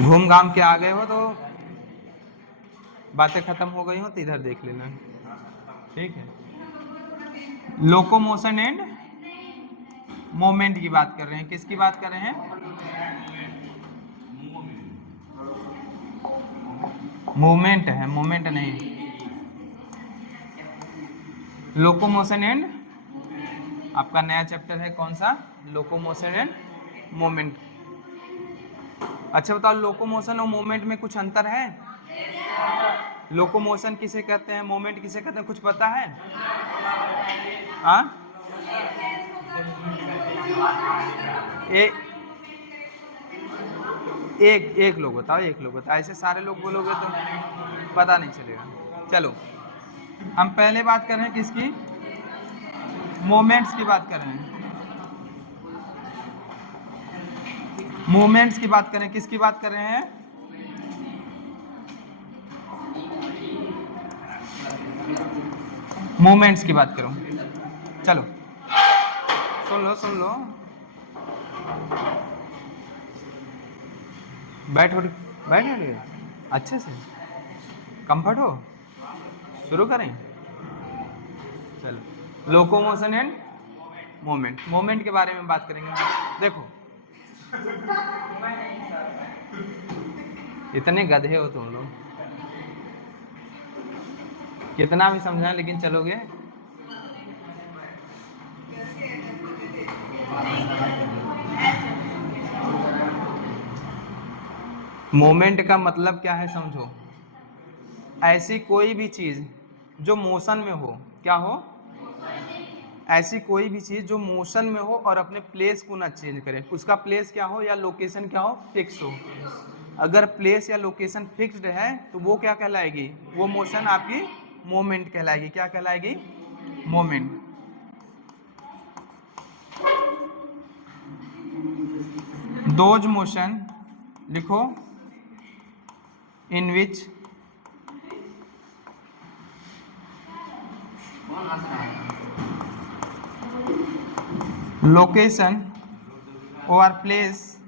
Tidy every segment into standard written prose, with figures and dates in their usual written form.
घूम घाम के आ गए हो तो बातें खत्म हो गई हो तो इधर देख लेना, ठीक है। लोकोमोशन एंड मोमेंट की बात कर रहे हैं। किसकी बात कर रहे हैं? मूवमेंट है, मोमेंट नहीं। लोकोमोशन एंड, आपका नया चैप्टर है कौन सा? Locomotion end moment. अच्छा बताओ, लोकोमोशन और मोमेंट में कुछ अंतर है? लोकोमोशन किसे कहते हैं, मोमेंट किसे कहते हैं, कुछ पता है? हाँ, एक लोग बताओ, एक लोग बताओ। ऐसे सारे लोग बोलोगे तो पता नहीं चलेगा। चलो, हम पहले बात कर रहे हैं किसकी? मोमेंट्स की बात कर रहे हैं। मोमेंट्स की बात करें, किसकी बात कर रहे हैं? मोमेंट्स की बात करो। चलो सुन लो, सुन लो, बैठो, बैठे अच्छे से, कंफर्ट हो। शुरू करें? चलो, लोकोमोशन एंड मोमेंट। मोमेंट के बारे में बात करेंगे। देखो, इतने गधे हो तुम लोग, कितना भी समझाएं लेकिन चलोगे? मोमेंट का मतलब क्या है समझो। ऐसी कोई भी चीज जो मोशन में हो, क्या हो? ऐसी कोई भी चीज जो मोशन में हो और अपने प्लेस को ना चेंज करे। उसका प्लेस क्या हो या लोकेशन क्या हो? फिक्स हो। अगर प्लेस या लोकेशन फिक्स्ड है तो वो क्या कहलाएगी? वो मोशन आपकी मोमेंट कहलाएगी। क्या कहलाएगी? मोमेंट। दोज मोशन लिखो इन विच location or place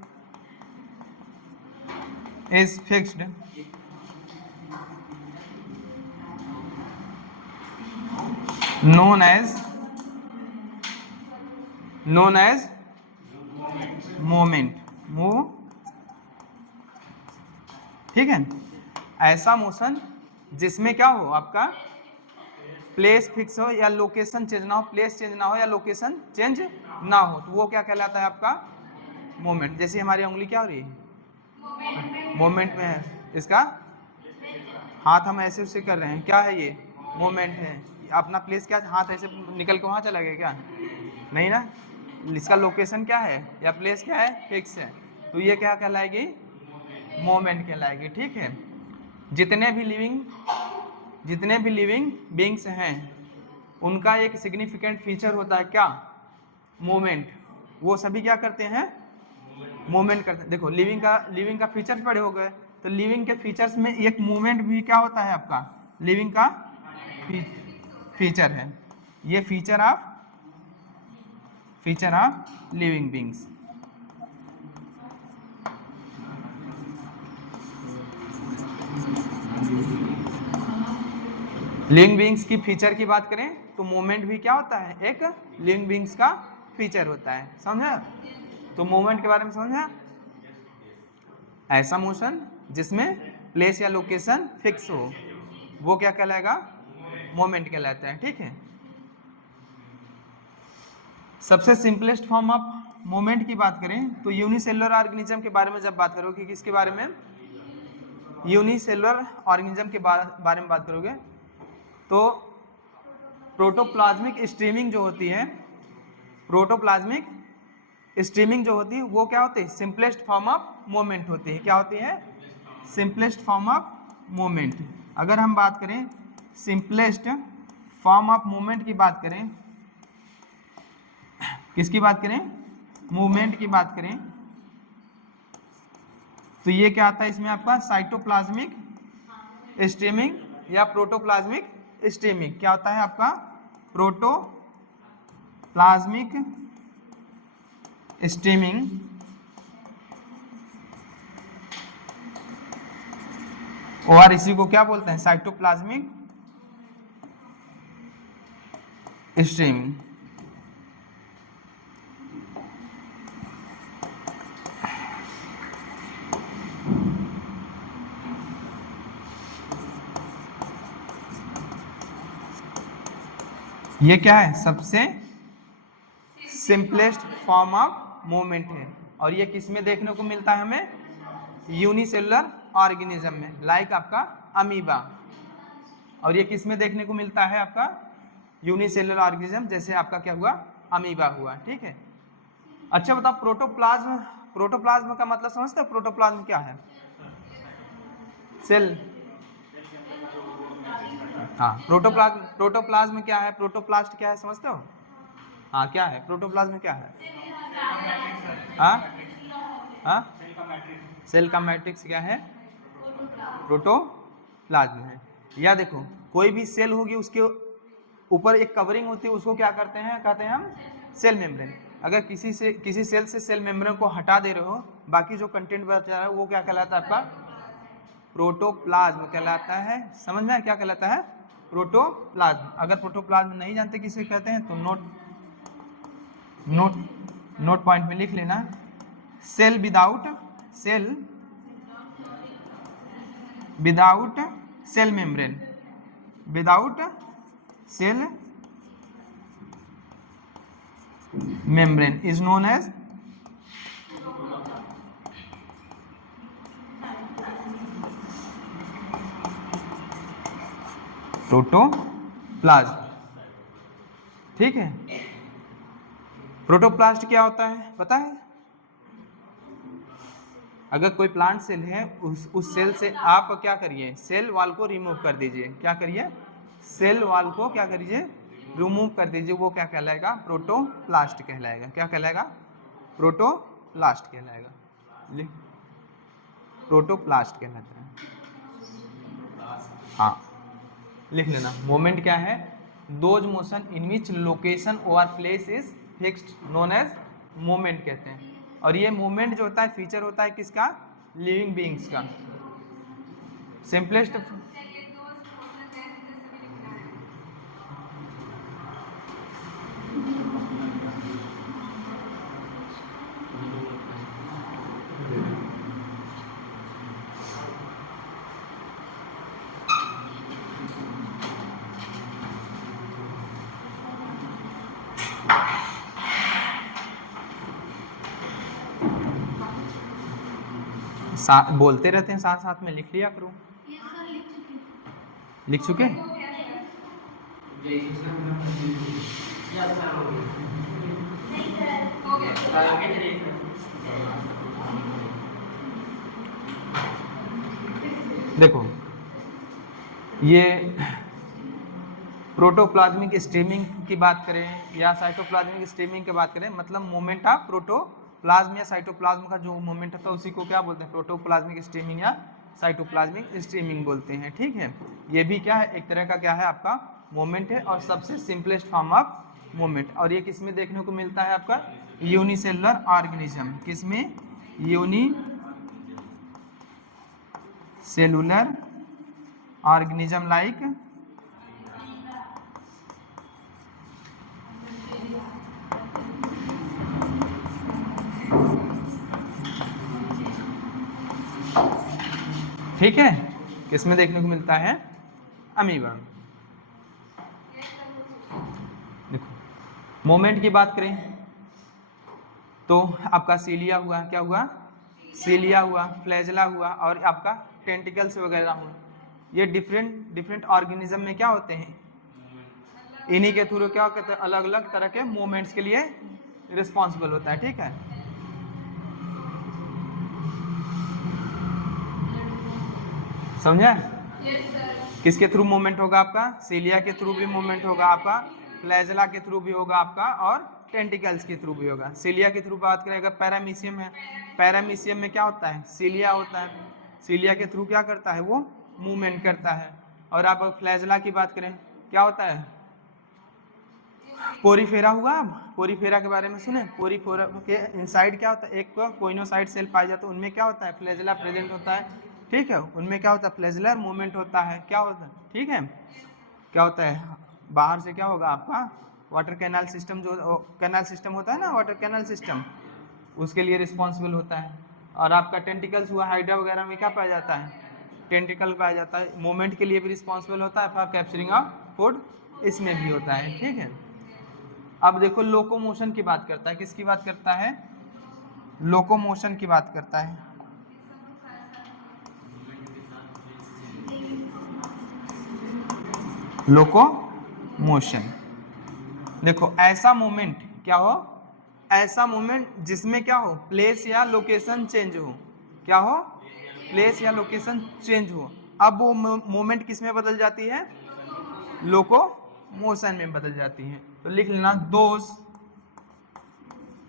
is fixed known as moment। ठीक है। ऐसा मोशन जिसमें क्या हो, आपका प्लेस फिक्स हो या लोकेशन चेंज ना हो, प्लेस चेंज ना हो या लोकेशन चेंज ना हो, तो वो क्या कहलाता है? आपका मोमेंट। जैसे हमारी उंगली क्या हो रही है? मोमेंट में है। इसका हाथ हम ऐसे उसे कर रहे हैं, क्या है ये? मोमेंट है। अपना प्लेस क्या, हाथ ऐसे निकल के वहाँ चला गया क्या? नहीं ना। इसका लोकेशन क्या है या प्लेस क्या है? फिक्स है। तो ये क्या कहलाएगी? मोमेंट कहलाएगी। ठीक है। जितने भी लिविंग बींग्स हैं उनका एक सिग्निफिकेंट फीचर होता है, क्या? मोमेंट। वो सभी क्या करते हैं? मोमेंट करते हैं। देखो, लिविंग का फीचर पड़े हो गए, तो लिविंग के फीचर्स में एक मूवमेंट भी क्या होता है? आपका लिविंग का फीचर है। ये feature of living beings. Living beings की फीचर की बात करें तो मोमेंट भी क्या होता है? एक लिविंग बींग्स का फीचर होता है। समझा? तो मोमेंट के बारे में समझा। ऐसा मोशन जिसमें प्लेस या लोकेशन फिक्स हो, वो क्या कहलाएगा? मोमेंट कहलाता है। ठीक है। सबसे सिंपलेस्ट फॉर्म ऑफ मोमेंट की बात करें तो यूनिसेलुलर ऑर्गेनिज्म के बारे में जब बात करोगे, किसके बारे में? यूनिसेलुलर ऑर्गेनिज्म के बारे में बात करोगे तो प्रोटोप्लाज्मिक स्ट्रीमिंग जो होती है, वो क्या होती है? सिंपलेस्ट फॉर्म ऑफ मोमेंट होती है। क्या होती है? Simplest form of moment. अगर हम बात करें सिंपलेस्ट फॉर्म ऑफ मोमेंट की बात करें, किसकी बात करें? मूवमेंट की बात करें, तो ये क्या आता है इसमें? आपका साइटोप्लाज्मिक स्ट्रीमिंग या प्रोटोप्लाज्मिक स्ट्रीमिंग। क्या होता है आपका? प्रोटोप्लाज्मिक स्ट्रीमिंग और इसी को क्या बोलते हैं, साइटोप्लाज्मिक स्ट्रीमिंग। ये क्या है, सबसे सिंपलेस्ट फॉर्म ऑफ मूवमेंट है, और ये किस में देखने को मिलता है हमें, यूनिसेलुलर ऑर्गेनिज्म में, लाइक आपका अमीबा। और ये किस में देखने को मिलता है, आपका यूनिसेलुलर ऑर्गेनिज्म, जैसे आपका क्या हुआ, अमीबा हुआ। ठीक है, अच्छा बताओ प्रोटोप्लाज्म, प्रोटोप्लाज्म का मतलब समझते हो, प्रोटोप्लाज्म क्या है, सेल। हाँ, प्रोटोप्लाज्म, प्रोटोप्लाज्म क्या है, प्रोटोप्लास्ट क्या है समझते हो, हाँ क्या है प्रोटोप्लाज्म, क्या है, हाँ हाँ, सेल का मैट्रिक्स क्या है, प्रोटोप्लाज्म है। या देखो कोई भी सेल होगी उसके ऊपर एक कवरिंग होती है, उसको क्या करते हैं, कहते हैं हम सेल मेम्ब्रेन। अगर किसी सेल से सेल मेम्ब्रेन को हटा दे रहे हो, बाकी जो कंटेंट बचा रहा है वो क्या कहलाता है, आपका प्रोटोप्लाज्म कहलाता है। समझ में क्या कहलाता है, प्रोटोप्लाज्म। अगर प्रोटोप्लाज्म नहीं जानते किसे कहते हैं तो नोट पॉइंट में लिख लेना, cell without cell membrane, without cell membrane is known as protoplasm. ठीक है, प्रोटोप्लास्ट क्या होता है पता है, अगर कोई प्लांट सेल है उस सेल से आप क्या करिए, सेल वॉल को रिमूव कर दीजिए, क्या करिए, सेल वॉल को क्या करिए, रिमूव कर दीजिए, वो क्या कहलाएगा, प्रोटोप्लास्ट कहलाएगा। क्या कहलाएगा, प्रोटोप्लास्ट कहलाएगा, प्रोटोप्लास्ट कहलाता है। हाँ लिख लेना, मोमेंट क्या है, those motion in which location और place is fixed known as moment कहते हैं। और ये मोमेंट जो होता है फीचर होता है किसका, लिविंग बीइंग्स का। सिंपलेस्ट बोलते रहते हैं, साथ साथ में लिख लिया करो। लिख चुके, देखो ये प्रोटोप्लाज्मिक स्ट्रीमिंग की बात करें या साइटोप्लाज्मिक स्ट्रीमिंग की बात करें, मतलब मोमेंट ऑफ प्रोटोप्लाज्म या साइटोप्लाज्म का जो मोमेंट होता है उसी को क्या बोलते हैं, प्रोटोप्लाज्मिक स्ट्रीमिंग या साइटोप्लाज्मिक स्ट्रीमिंग बोलते हैं। ठीक है, ये भी क्या है, एक तरह का क्या है, आपका मोमेंट है, और सबसे सिंपलेस्ट फॉर्म ऑफ मोमेंट। और ये किसमें देखने को मिलता है, आपका यूनिसेलुलर ऑर्गेनिज्म, किसमें, यूनिसेलुलर ऑर्गेनिज्म लाइक ठीक है, किसमें देखने को मिलता है, अमीबा। देखो मोमेंट की बात करें तो आपका सीलिया हुआ, क्या हुआ, सीलिया हुआ, फ्लैजेला हुआ, और आपका टेंटिकल्स वगैरह हुआ। ये डिफरेंट ऑर्गेनिज्म में क्या होते हैं, इन्हीं के थ्रू क्या कहते हैं, अलग अलग तरह के मूवमेंट्स के लिए रिस्पॉन्सिबल होता है। ठीक है, समझा, किसके थ्रू मूवमेंट होगा, आपका सीलिया के थ्रू भी मूवमेंट होगा, आपका फ्लैजेला के थ्रू भी होगा आपका, और टेंटिकल्स के थ्रू भी होगा। सीलिया के थ्रू बात करें, अगर पैरामीशियम है, पैरामीशियम में क्या होता है, सीलिया होता है, सीलिया के थ्रू क्या करता है, वो मूवमेंट करता है। और आप फ्लैजेला की बात करें, क्या होता है, पोरीफेरा हुआ। पोरीफेरा के बारे में सुने? पोरीफेरा के इनसाइड क्या होता है? एक कोइनोसाइट सेल पाए जाते हैं, उनमें क्या होता है? फ्लैजेला प्रेजेंट होता है, ठीक है। उनमें क्या होता है? फ्लैजेलर मूवमेंट होता है, क्या होता है, ठीक है। क्या होता है? बाहर से क्या होगा आपका वाटर कैनाल सिस्टम, जो कैनाल सिस्टम होता है ना, वाटर कैनाल सिस्टम, उसके लिए रिस्पॉन्सिबल होता है। और आपका टेंटिकल्स हुआ, हाइड्रा वगैरह में क्या पाया जाता है? टेंटिकल पाया जाता है। मूवमेंट के लिए भी रिस्पॉन्सिबल होता है, फॉर कैप्चरिंग ऑफ फूड इसमें भी होता है, ठीक है। अब देखो लोकोमोशन की बात करता है, किसकी बात करता है? लोकोमोशन की बात करता है। लोकोमोशन, देखो ऐसा मूवमेंट क्या हो? ऐसा मूवमेंट जिसमें क्या हो? प्लेस या लोकेशन चेंज हो, क्या हो? प्लेस या लोकेशन चेंज हो। अब वो मूवमेंट किस में बदल जाती है? लोकोमोशन में बदल जाती है। तो लिख लेना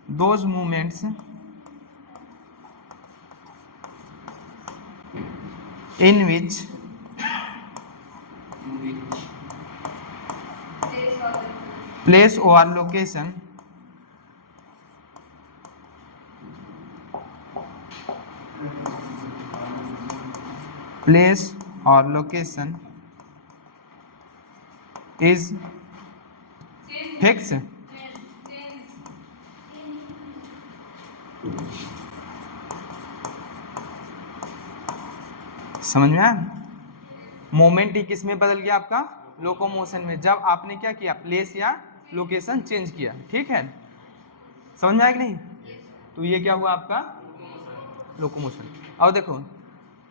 those movements in which place or location is fixed, समझ में आया? मोमेंट ही किस में बदल गया आपका? लोकोमोशन में, जब आपने क्या किया? प्लेस या लोकेशन चेंज किया, ठीक है। समझ में आया कि नहीं? तो ये क्या हुआ आपका? लोकोमोशन। और देखो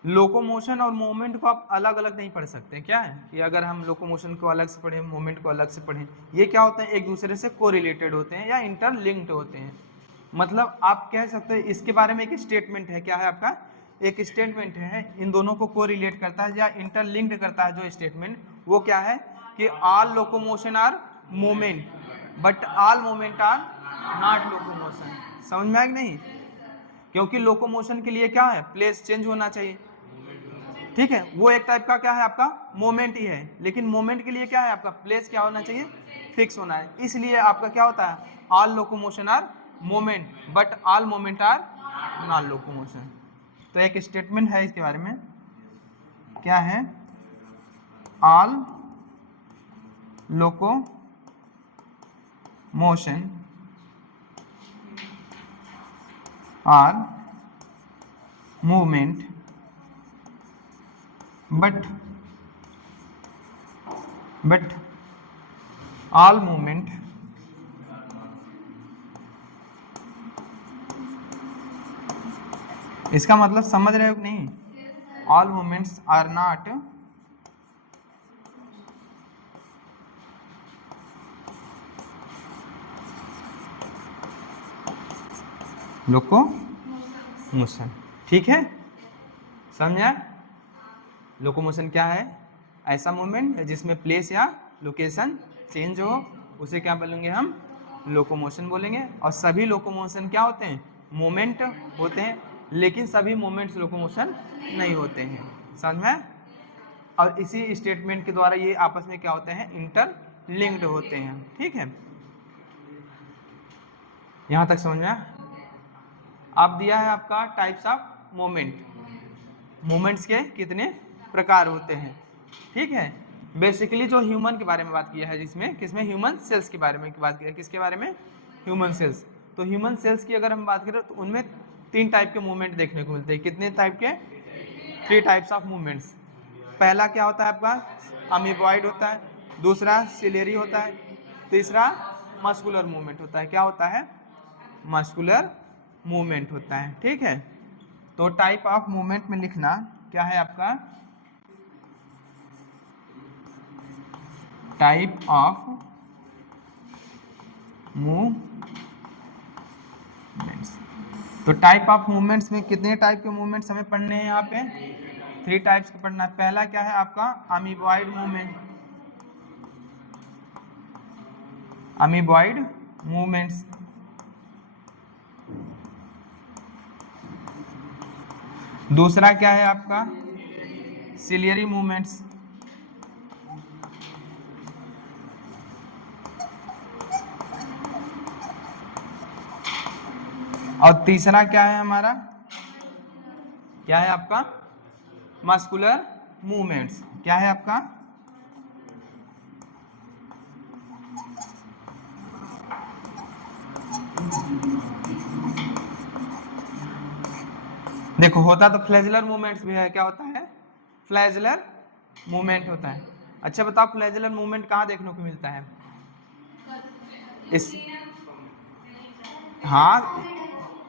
लोकोमोशन और मोमेंट को आप अलग अलग नहीं पढ़ सकते। क्या है कि अगर हम लोकोमोशन को अलग से पढ़ें, मोमेंट को अलग से पढ़ें, ये क्या होते हैं? एक दूसरे से कोरिलेटेड होते हैं या इंटरलिंक्ड होते हैं। मतलब आप कह सकते हैं इसके बारे में एक स्टेटमेंट है, क्या है आपका? एक स्टेटमेंट है, इन दोनों को कोरिलेट करता है या इंटरलिंक्ड करता है जो स्टेटमेंट, वो क्या है कि all locomotion are moment but all moment are not locomotion. समझ में आया कि नहीं? क्योंकि लोकोमोशन के लिए क्या है? प्लेस चेंज होना चाहिए, ठीक है। वो एक टाइप का क्या है आपका? मोमेंट ही है। लेकिन मोमेंट के लिए क्या है आपका? प्लेस क्या होना चाहिए? फिक्स होना है। इसलिए आपका क्या होता है? All locomotion are moment but all moment are non locomotion. तो एक स्टेटमेंट है इसके बारे में, क्या है? All locomotion are movement but all movement इसका मतलब समझ रहे हो कि नहीं? All movements are not locomotion, ठीक है। समझा? लोकोमोशन क्या है? ऐसा मूवमेंट जिसमें प्लेस या लोकेशन चेंज हो, उसे क्या बोलेंगे हम? लोकोमोशन बोलेंगे। और सभी लोकोमोशन क्या होते हैं? मोमेंट होते हैं। लेकिन सभी मोमेंट्स लोकोमोशन नहीं होते हैं, समझ में? और इसी स्टेटमेंट के द्वारा ये आपस में क्या होते हैं? इंटरलिंक्ड होते हैं, ठीक है। यहां तक समझ में? अब दिया है आपका टाइप्स ऑफ मोमेंट। मोमेंट्स के कितने प्रकार होते हैं, ठीक है। बेसिकली जो ह्यूमन के बारे में बात किया है, जिसमें किसमें? ह्यूमन सेल्स के बारे में बात किया है। किसके बारे में? Human cells. तो ह्यूमन सेल्स की अगर हम बात करें तो उनमें 3 टाइप के मूवमेंट देखने को मिलते हैं। कितने टाइप के? 3 टाइप्स ऑफ मूवमेंट्स। पहला क्या होता है आपका? अमीबॉइड होता है, दूसरा सिलेरी होता है, तीसरा मस्कुलर मूवमेंट होता है। क्या होता है? मस्कुलर मूवमेंट होता है, ठीक है। तो टाइप ऑफ मूवमेंट में लिखना क्या है आपका? Type of movements. तो टाइप ऑफ मूवमेंट्स में कितने टाइप के मूवमेंट्स हमें पढ़ने हैं? यहाँ पे 3 टाइप्स के पढ़ना है। पहला क्या है आपका? Amoeboid movement, amoeboid movements. दूसरा क्या है आपका? Ciliary movements. और तीसरा क्या है हमारा, क्या है आपका, मस्कुलर मूवमेंट्स। क्या है आपका, देखो होता तो फ्लैजुलर मूवमेंट्स भी है, क्या होता है, फ्लैजुलर मूवमेंट होता है। अच्छा बताओ फ्लैजुलर मूवमेंट कहाँ देखने को मिलता है, इस, हाँ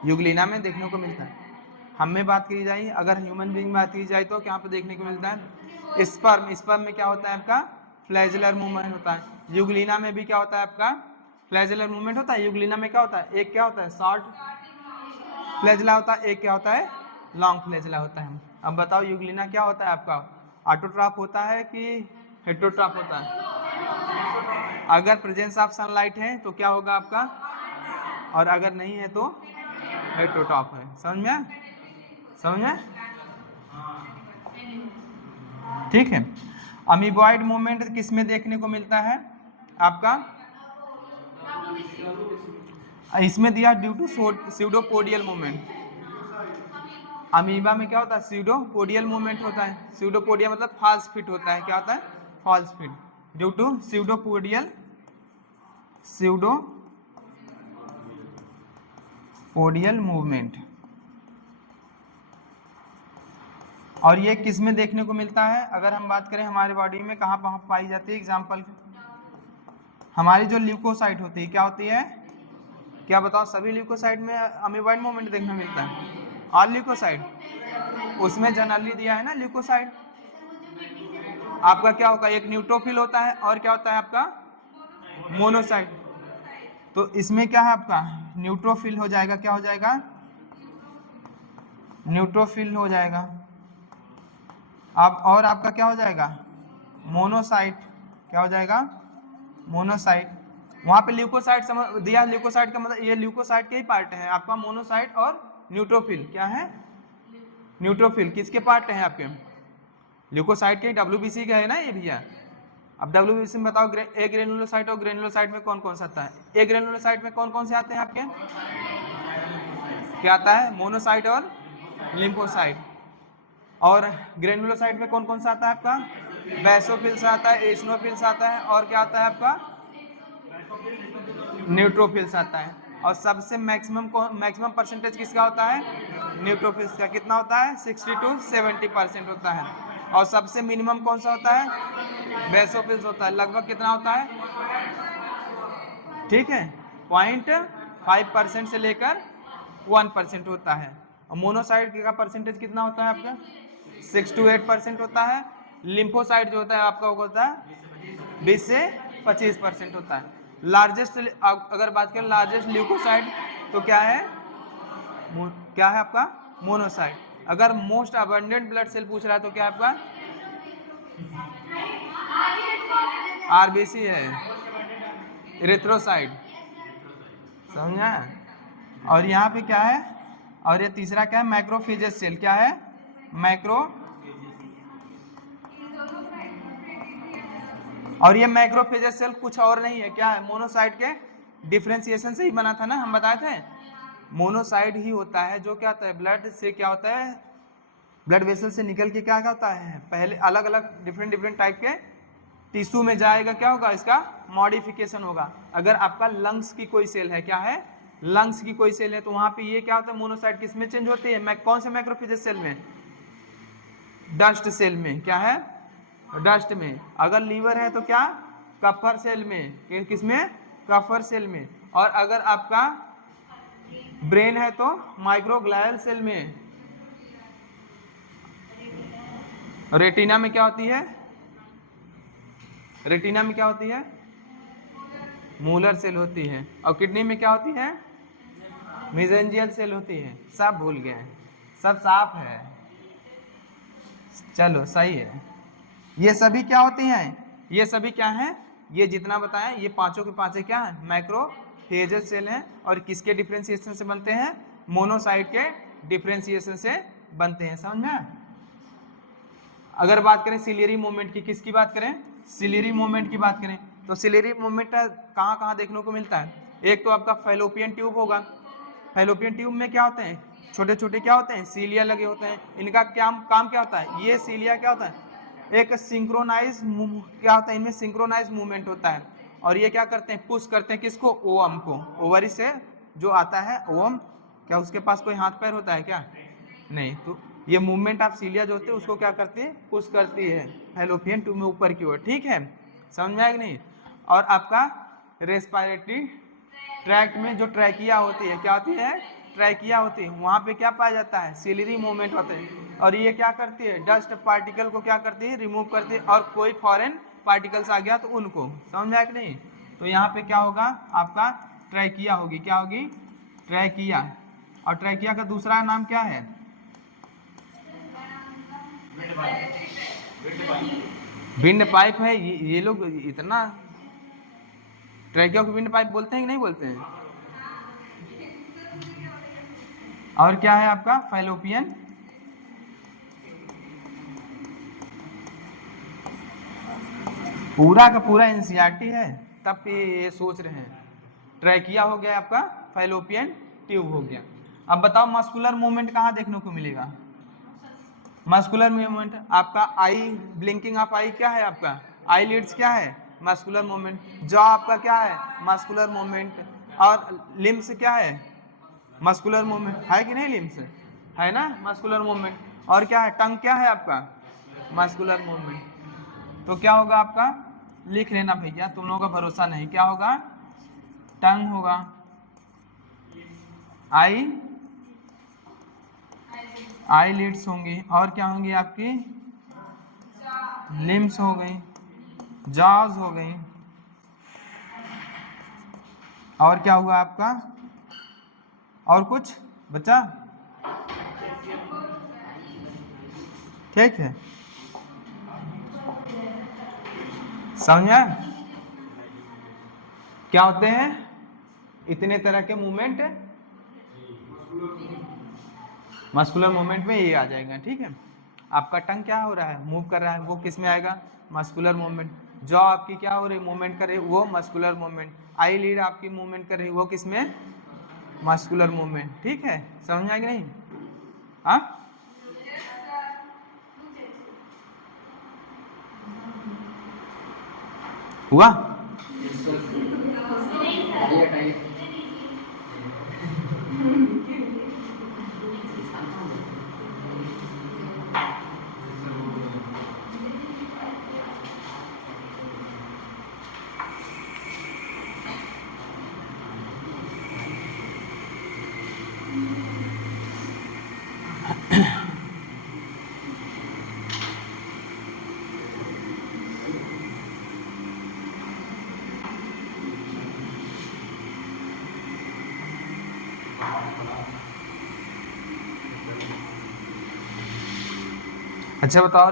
युगलिना में देखने को मिलता है। हम में बात की जाए, अगर ह्यूमन बीइंग में बात की जाए तो क्या पे देखने को मिलता है, स्पर्म। स्पर्म में क्या होता है आपका, फ्लैजुलर मूवमेंट होता है। युगलिना में भी क्या होता है आपका, फ्लैजुलर मूवमेंट होता है। युगलिना में क्या होता है, एक क्या होता है शॉर्ट फ्लैजुला होता है, एक क्या होता है लॉन्ग फ्लैजुला होता है। अब बताओ युगलिना क्या होता है आपका, ऑटोट्रॉफ होता है कि हेटेरोट्रॉफ होता है। अगर प्रेजेंस ऑफ सनलाइट है तो क्या होगा आपका, और अगर नहीं है तो हेटेरोट्रॉफ है। समझ में, समझ में, ठीक है। अमीबॉइड मूवमेंट किस में देखने को मिलता है आपका, इसमें दिया due to pseudopodial movement. Amoeba में क्या होता है, स्यूडोपोडियल मूवमेंट होता है। स्यूडोपोडिया मतलब फॉल्स फिट होता है, क्या होता है, false feet, due to pseudopodial movement. और ये किस में देखने को मिलता है, अगर हम बात करें हमारे बॉडी में कहाँ पाई जाती है, एग्जाम्पल हमारी जो ल्यूकोसाइट होती है, क्या होती है, क्या बताओ सभी ल्यूकोसाइट में अमीबॉइड मूवमेंट देखने को मिलता है, और ल्यूकोसाइट उसमें जनरली दिया है ना ल्यूकोसाइट। आपका क्या होगा, एक न्यूट्रोफिल होता है और क्या होता है आपका मोनोसाइट। तो इसमें क्या है आपका न्यूट्रोफिल हो जाएगा, क्या हो जाएगा, न्यूट्रोफिल हो जाएगा। अब और आपका क्या हो जाएगा मोनोसाइट, क्या हो जाएगा मोनोसाइट। वहां पे ल्यूकोसाइट समझ दिया, ल्यूकोसाइट का मतलब ये ल्यूकोसाइट के ही पार्ट है आपका, मोनोसाइट और न्यूट्रोफिल क्या है, न्यूट्रोफिल किसके पार्ट है आपके, ल्यूकोसाइट के, डब्ल्यूबीसी का है ना ये भैया। अब डब्ल्यूबीसी में बताओ ए ग्रेनुलोसाइट और ग्रेनुलोसाइट में कौन कौन सा आता है, ए ग्रेनुलोसाइट में कौन कौन से आते हैं आपके, क्या आता है मोनोसाइट और लिम्फोसाइट। और ग्रेनुलोसाइट में कौन कौन सा आता है आपका, बेसोफिल्स आता है, एसिनोफिल्स आता है, और क्या आता है आपका न्यूट्रोफिल्स आता है। और सबसे मैक्सिमम परसेंटेज किसका होता है, न्यूट्रोफिल्स का। कितना होता है 60 to 70% होता है। और सबसे मिनिमम कौन सा होता है, बेसोफिल्स होता है, लगभग कितना होता है, ठीक है 0.5% से लेकर 1% होता है। और मोनोसाइट का परसेंटेज कितना होता है आपका 6 to 8% होता है। लिम्फोसाइट जो होता है आपका होता है 20 से 25% होता है। लार्जेस्ट अगर बात करें लार्जेस्ट ल्यूकोसाइट तो क्या है, क्या है आपका मोनोसाइट। अगर मोस्ट अबंडेंट ब्लड सेल पूछ रहा है तो क्या है आपका आरबीसी है, इरिथ्रोसाइट, समझा। और यहाँ पे क्या है, और ये तीसरा क्या है मैक्रोफेजेस सेल, क्या है मैक्रो, और ये मैक्रोफेजेस सेल कुछ और नहीं है, क्या है मोनोसाइट के डिफरेंशिएशन से ही बना था ना, हम बताए थे मोनोसाइट ही होता है जो क्या होता है ब्लड से क्या होता है, ब्लड वेसल से निकल के क्या होता है पहले अलग अलग डिफरेंट टाइप के टिश्यू में जाएगा, क्या होगा इसका मॉडिफिकेशन होगा। अगर आपका लंग्स की कोई सेल है, क्या है लंग्स की कोई सेल है, तो वहां पे ये क्या होता है मोनोसाइट किस में चेंज होती है, कौन से मैक्रोफेजेस सेल में, डस्ट सेल में, क्या है डस्ट में। अगर लीवर है तो क्या कफर सेल में, किसमें कफर सेल में। और अगर आपका ब्रेन है तो माइक्रोग्लायल सेल में। रेटिना में क्या होती है, रेटिना में क्या होती है मूलर सेल होती है। और किडनी में क्या होती है मेसेंजियल सेल होती है। सब भूल गए हैं, सब साफ है, चलो सही है। ये सभी क्या होती हैं, ये सभी क्या हैं, ये जितना बताएं ये पांचों के पांचों क्या है मैक्रोफेजेस सेल हैं। और किसके डिफरेंशिएशन से बनते हैं, मोनोसाइट के डिफरेंशिएशन से बनते हैं, समझ में। अगर बात करें सिलियरी मूवमेंट की, किसकी बात करें सिलियरी मूवमेंट की बात करें तो सिलियरी मूवमेंट कहाँ कहाँ देखने को मिलता है। एक तो आपका फैलोपियन ट्यूब होगा, फैलोपियन ट्यूब में क्या होते हैं, छोटे छोटे क्या होते हैं, सीलिया लगे होते हैं। इनका क्या काम क्या होता है, ये सीलिया क्या होता है, एक सिंक्रोनाइज क्या होता है, इनमें सिंक्रोनाइज मूवमेंट होता है। और ये क्या करते हैं, पुश करते हैं किसको, ओवम को। ओवरी से जो आता है ओवम, क्या उसके पास कोई हाथ पैर होता है क्या, नहीं। तो ये मूवमेंट आप सीलिया जो होते हैं उसको क्या करती है, पुश करती है फैलोपियन ट्यूब में ऊपर की ओर, ठीक है, समझ में आया कि नहीं। और आपका रेस्पिरेटरी ट्रैक्ट में जो ट्रैकिया होती है, क्या होती है, ट्रैकिया होती है, वहाँ पे क्या पाया जाता है, सिलरी मूवमेंट होते हैं। और ये क्या करती है, डस्ट पार्टिकल को क्या करती है, रिमूव करती है। और कोई फॉरेन पार्टिकल्स आ गया तो उनको, समझ में आया कि नहीं। तो यहाँ पे क्या होगा, आपका ट्रैकिया होगी, क्या होगी, ट्रैकिया। और ट्रैकिया का दूसरा नाम क्या है, विंड पाइप है। ये लोग इतना ट्रैकिया को विंड पाइप बोलते हैं कि नहीं बोलते हैं। और क्या है आपका फैलोपियन, पूरा का पूरा एनसीईआरटी है, तब ये सोच रहे हैं। ट्रैकिया हो गया आपका, फैलोपियन ट्यूब हो गया। अब बताओ मस्कुलर मूवमेंट कहाँ देखने को मिलेगा, मस्कुलर मूवमेंट आपका आई, ब्लिंकिंग ऑफ आई क्या है आपका, आई लिड्स क्या है, मस्कुलर मूवमेंट। जॉ आपका क्या है, मस्कुलर मूवमेंट। और लिम्स क्या है, मस्कुलर मूवमेंट है कि नहीं, लिम्स है ना, मस्कुलर मूवमेंट। और क्या है, टंग क्या है आपका, मस्कुलर मूवमेंट। तो क्या होगा आपका, लिख लेना भैया, तुम लोगों का भरोसा नहीं, क्या होगा, टंग होगा, आई लिड्स होंगी। और क्या होंगी आपकी, लिम्स हो गई, जॉज हो गई। और क्या हुआ आपका, और कुछ बचा, ठीक है, समझा। क्या होते हैं इतने तरह के मूवमेंट, मस्कुलर मूवमेंट में ये आ जाएगा, ठीक है। आपका टंग क्या हो रहा है, मूव कर रहा है, वो किस में आएगा, मस्कुलर मूवमेंट। जॉ आपकी क्या हो रही है, मूवमेंट कर रही है, वो मस्कुलर मूवमेंट। आई लीड आपकी मूवमेंट कर रही है, वो किस में, मस्कुलर मूवमेंट, ठीक है, समझ आएगा नहीं, हाँ। हुआ अच्छा बताओ,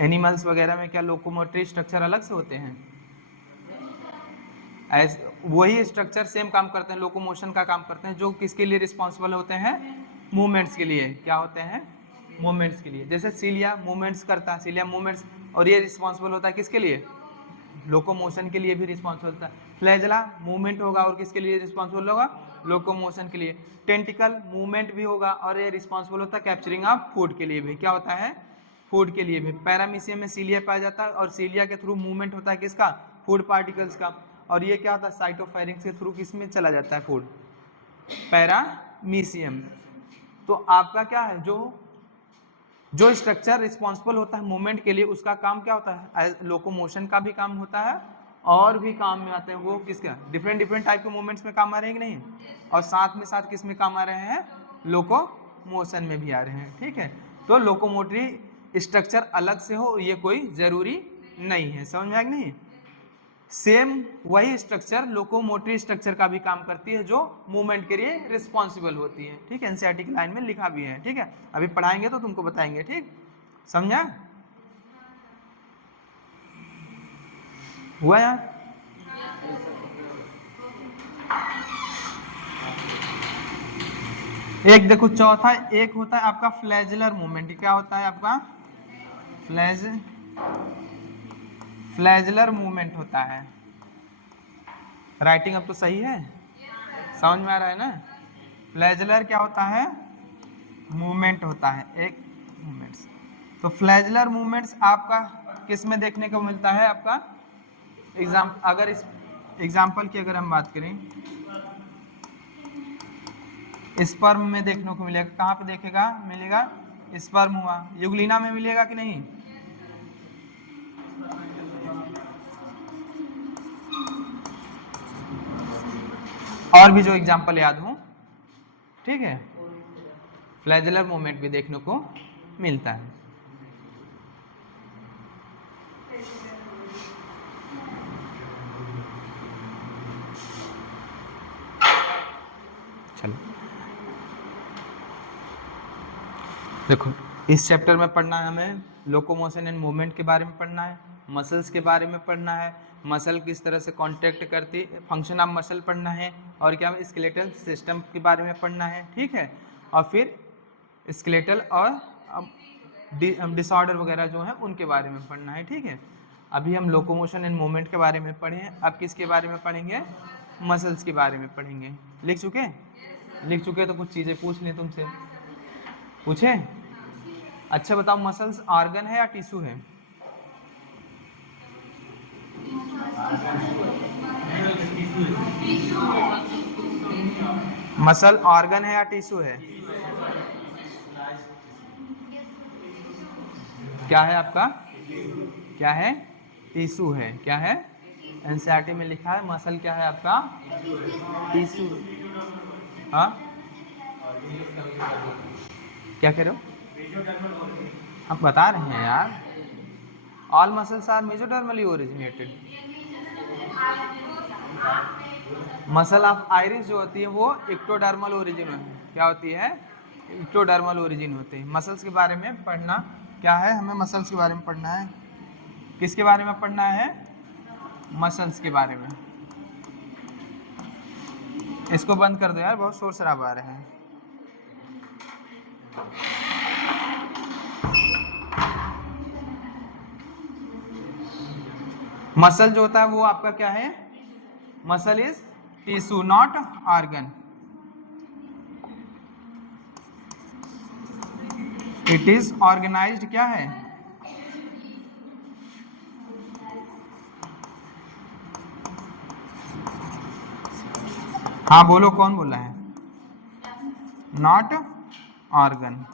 एनिमल्स वगैरह में क्या लोकोमोटरी स्ट्रक्चर अलग से होते हैं, वही स्ट्रक्चर सेम काम करते हैं, लोकोमोशन का काम करते हैं, जो किसके लिए रिस्पॉन्सिबल होते हैं, मूवमेंट्स के लिए। क्या होते हैं, मूवमेंट्स के लिए। जैसे सीलिया मूवमेंट्स करता है, सीलिया मूवमेंट्स, और ये रिस्पॉन्सिबल होता है किसके लिए, लोकोमोशन के लिए भी रिस्पॉन्सिबल होता है। फ्लैजला मूवमेंट होगा और किसके लिए रिस्पॉन्सिबल होगा, लोकोमोशन के लिए। टेंटिकल मूवमेंट भी होगा और ये रिस्पॉन्सिबल होता है कैप्चरिंग ऑफ फूड के लिए भी, क्या होता है, फूड के लिए भी। पैरामीशियम में सीलिया पाया जाता है और सीलिया के थ्रू मूवमेंट होता है किसका, फूड पार्टिकल्स का। और ये क्या होता है, साइटोफायरिंग्स के थ्रू किस में चला जाता है, फूड, पैरामीशियम। तो आपका क्या है, जो स्ट्रक्चर रिस्पॉन्सिबल होता है मूवमेंट के लिए, उसका काम क्या होता है, लोकोमोशन का भी काम होता है और भी काम में आते हैं। वो किसका, डिफरेंट डिफरेंट टाइप के मूवमेंट्स में काम आ रहे हैं कि नहीं, और साथ में साथ किस में काम आ रहे हैं, लोकोमोशन में भी आ रहे हैं, ठीक है। तो लोकोमोटरी स्ट्रक्चर अलग से हो ये कोई जरूरी नहीं है, समझ में आया कि नहीं। सेम वही स्ट्रक्चर लोकोमोटरी स्ट्रक्चर का भी काम करती है जो मूवमेंट के लिए रिस्पॉन्सिबल होती है, ठीक है। एनसीईआरटी की लाइन में लिखा भी है, ठीक है, अभी पढ़ाएंगे तो तुमको बताएंगे, ठीक, समझा, हुआ यार। एक देखो चौथा, एक होता है आपका फ्लैजलर मूवमेंट। क्या होता है आपका, फ्लैजलर मूवमेंट होता है। राइटिंग अब तो सही है, समझ में आ रहा है ना। फ्लैजलर क्या होता है? मूवमेंट होता है, एक मूवमेंट्स। तो फ्लैजलर मूवमेंट्स आपका किस में देखने को मिलता है? आपका अगर इस एग्जाम्पल की अगर हम बात करें, स्पर्म में देखने को मिलेगा। कहाँ पे देखेगा मिलेगा? स्पर्म हुआ, युगलिना में मिलेगा कि नहीं? और भी जो एग्जाम्पल याद हो, ठीक है, फ्लैजलर मूवमेंट भी देखने को मिलता है। चलो देखो, इस चैप्टर में पढ़ना है हमें लोकोमोशन एंड मूवमेंट के बारे में पढ़ना है, मसल्स के बारे में पढ़ना है, मसल किस तरह से कांटेक्ट करती, फंक्शन ऑफ मसल पढ़ना है, और क्या स्केलेटल सिस्टम के बारे में पढ़ना है, ठीक है। और फिर स्केलेटल और डिसऑर्डर वगैरह जो है उनके बारे में पढ़ना है, ठीक है। अभी हम लोकोमोशन एंड मूवमेंट के बारे में पढ़े हैं, अब किसके बारे में पढ़ेंगे? मसल्स के बारे में पढ़ेंगे। लिख चुके? लिख चुके तो कुछ चीज़ें पूछ लें तुमसे। पूछें? अच्छा बताओ, मसल्स ऑर्गन है या टिश्यू है? मसल ऑर्गन है या टिश्यू है? क्या है आपका? क्या है? टिश्यू है। क्या है? एनसीईआरटी में लिखा है मसल क्या है आपका? टिश्यू। हाँ क्या कह रहे हो? हम बता रहे हैं यार, all muscles are mesodermally originated. Muscle of iris जो होती है वो इक्टोडर्मल ओरिजिन है। क्या होती है? इक्टोडर्मल ओरिजिन होते हैं। मसल्स के बारे में पढ़ना क्या है? हमें मसल्स के बारे में पढ़ना है। किसके बारे में पढ़ना है? मसल्स के बारे में। इसको बंद कर दो यार, बहुत शोर शराबा आ रहा है। मसल जो होता है वो आपका क्या है? Muscle is tissue not organ. It is organised क्या है? हाँ बोलो, कौन बोला है? नॉट ऑर्गन,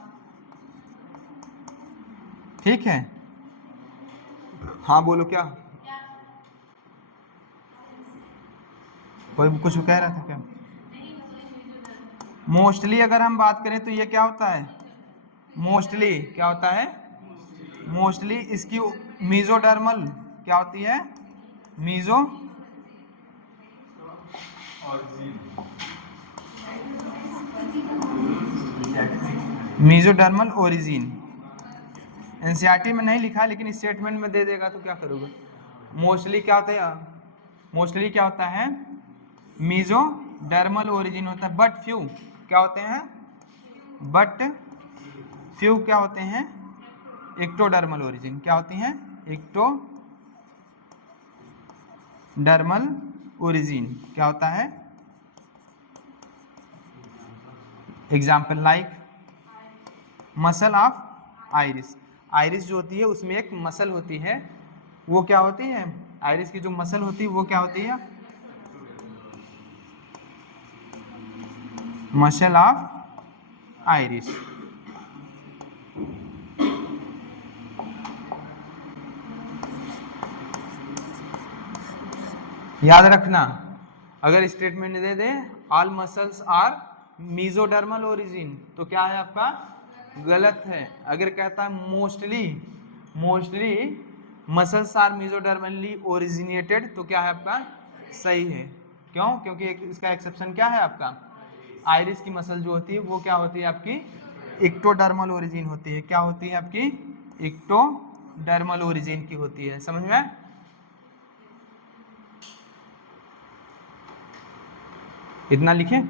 ठीक है। हाँ बोलो, क्या कोई कुछ कह रहा था क्या? मोस्टली अगर हम बात करें तो ये क्या होता है? मोस्टली क्या होता है? मोस्टली इसकी मीजोडर्मल क्या होती है? Mesodermal origin. एनसीईआरटी में नहीं लिखा लेकिन स्टेटमेंट में दे देगा तो क्या करोगे? मोस्टली क्या होता है? मोस्टली क्या होता है? मीजोडर्मल ओरिजिन होता है, बट फ्यू क्या होते हैं? बट फ्यू क्या होते हैं? इक्टोडर्मल ओरिजिन। क्या होती हैं? इक्टोडर्मल ओरिजिन क्या होता है? Example like muscle of iris. Iris जो होती है उसमें एक मसल होती है, वो क्या होती है? आइरिस की जो मसल होती है वो क्या होती है? Muscle of iris. याद रखना, अगर स्टेटमेंट दे दे all muscles are mesodermal origin तो क्या है आपका? गलत है। अगर कहता है mostly muscles are mesodermally originated तो क्या है आपका? सही है। क्यों? क्योंकि इसका एक्सेप्शन क्या है आपका? आइरिस की मसल जो होती है वो क्या होती है आपकी? इक्टोडर्मल ओरिजिन होती है। क्या होती है आपकी? इक्टोडर्मल ओरिजिन की होती है। समझ में? इतना लिखें।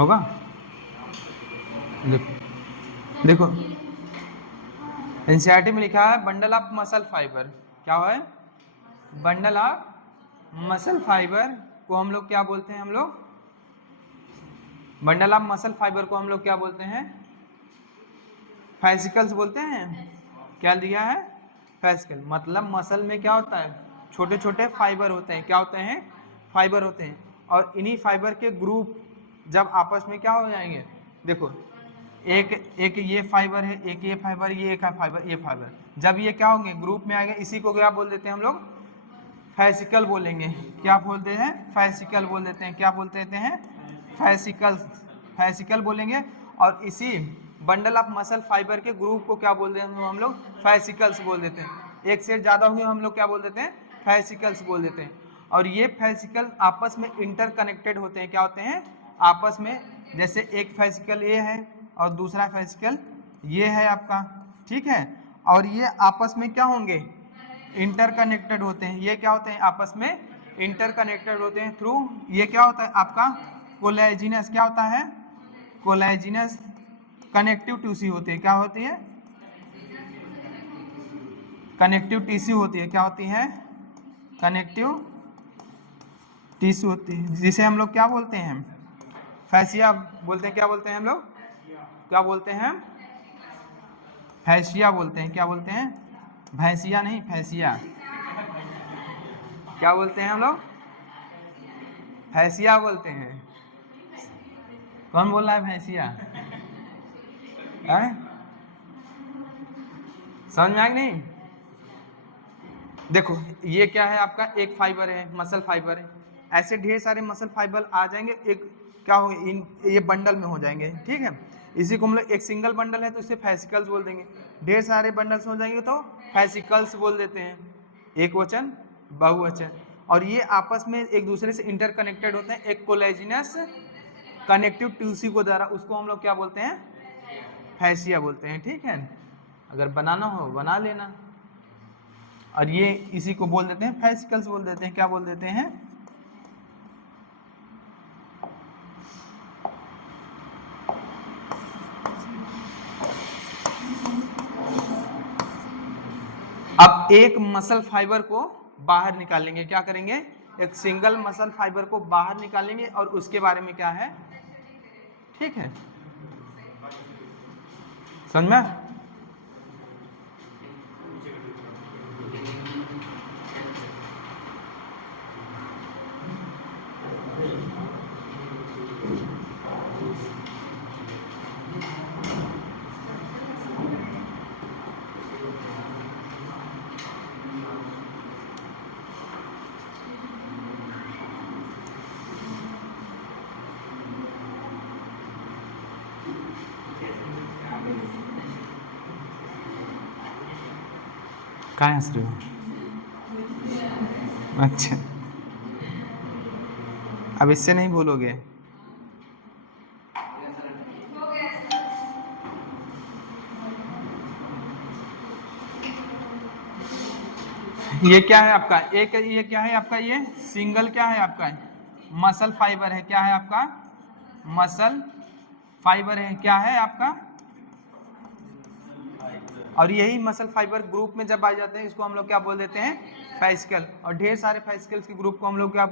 होगा। देखो देखो एनसीईआरटी में लिखा है बंडल ऑफ मसल फाइबर, क्या है? बंडल ऑफ मसल फाइबर को हम लोग क्या बोलते हैं? हम लोग बंडल ऑफ मसल फाइबर को हम लोग क्या बोलते हैं? फैसिकल्स बोलते हैं। क्या दिया है? फैसिकल। मतलब मसल में क्या होता है? छोटे छोटे फाइबर होते हैं। क्या होते हैं? फाइबर होते हैं। और इन्हीं फाइबर के ग्रुप जब आपस में क्या हो जाएंगे, देखो एक ये फाइबर है, एक ये फाइबर, ये एक फाइबर, ये फाइबर, जब ये क्या होंगे? ग्रुप में आएंगे, इसी को क्या बोल देते हैं हम लोग? फैसिकल बोलेंगे। क्या बोलते हैं? फैसिकल बोल देते हैं। क्या बोलते देते हैं? फैसिकल। फैसिकल बोलेंगे। और इसी बंडल ऑफ मसल फाइबर के ग्रुप को क्या बोल देते हैं हम लोग? फैसिकल्स बोल देते हैं। एक से ज़्यादा हुए हम लोग क्या बोल देते हैं? फैसिकल्स बोल देते हैं। और ये फैसिकल आपस में इंटरकनेक्टेड होते हैं। क्या होते हैं? आपस में। जैसे एक फैसिकल ये है और दूसरा फैसिकल ये है आपका, ठीक है। और ये आपस में क्या होंगे? इंटरकनेक्टेड होते हैं। ये क्या होते हैं? आपस में इंटरकनेक्टेड होते हैं थ्रू, ये क्या होता है आपका? कोलेजिनस। क्या होता है? कोलेजिनस कनेक्टिव टिश्यू होती है। क्या होती है? कनेक्टिव टिश्यू होती है। क्या होती है? कनेक्टिव टिश्यू होती है, जिसे हम लोग क्या बोलते हैं? फैसिया बोलते हैं। क्या बोलते हैं हम लोग? क्या बोलते हैं? फैसिया बोलते हैं। क्या बोलते हैं? भैंसिया नहीं, फैसिया। क्या बोलते हैं हम लोग? भैंसिया बोलते हैं। कौन बोल रहा है भैंसिया? समझ में आया नहीं? देखो ये क्या है आपका? एक फाइबर है, मसल फाइबर है। ऐसे ढेर सारे मसल फाइबर आ जाएंगे, एक क्या होंगे? इन ये बंडल में हो जाएंगे, ठीक है। इसी को हम लोग, एक सिंगल बंडल है तो इसे फैसिकल्स बोल देंगे। ढेर सारे बंडल्स हो जाएंगे तो फैसिकल्स बोल देते हैं। एक वचन, बहुवचन। और ये आपस में एक दूसरे से इंटरकनेक्टेड होते हैं एक कोलेजिनस कनेक्टिव टिश्यू को द्वारा। उसको हम लोग क्या बोलते हैं? फैसिया बोलते हैं, ठीक है। अगर बनाना हो बना लेना। और ये इसी को बोल देते हैं फैसिकल्स बोल देते हैं। क्या बोल देते हैं? अब एक मसल फाइबर को बाहर निकालेंगे। क्या करेंगे? एक सिंगल मसल फाइबर को बाहर निकालेंगे और उसके बारे में क्या है, ठीक है। समझ में? कहाँ हंस रहे हो? अच्छा, अब इससे नहीं भूलोगे। ये क्या है आपका? एक ये क्या है आपका? ये सिंगल क्या है आपका? मसल फाइबर है। क्या है आपका? मसल फाइबर है। क्या है आपका? और यही मसल फाइबर ग्रुप में जब आ जाते हैं इसको हम लोग क्या बोल देते हैं? फैसिकल। और ढेर सारे फैसिकल्स के ग्रुप को हम लोग क्या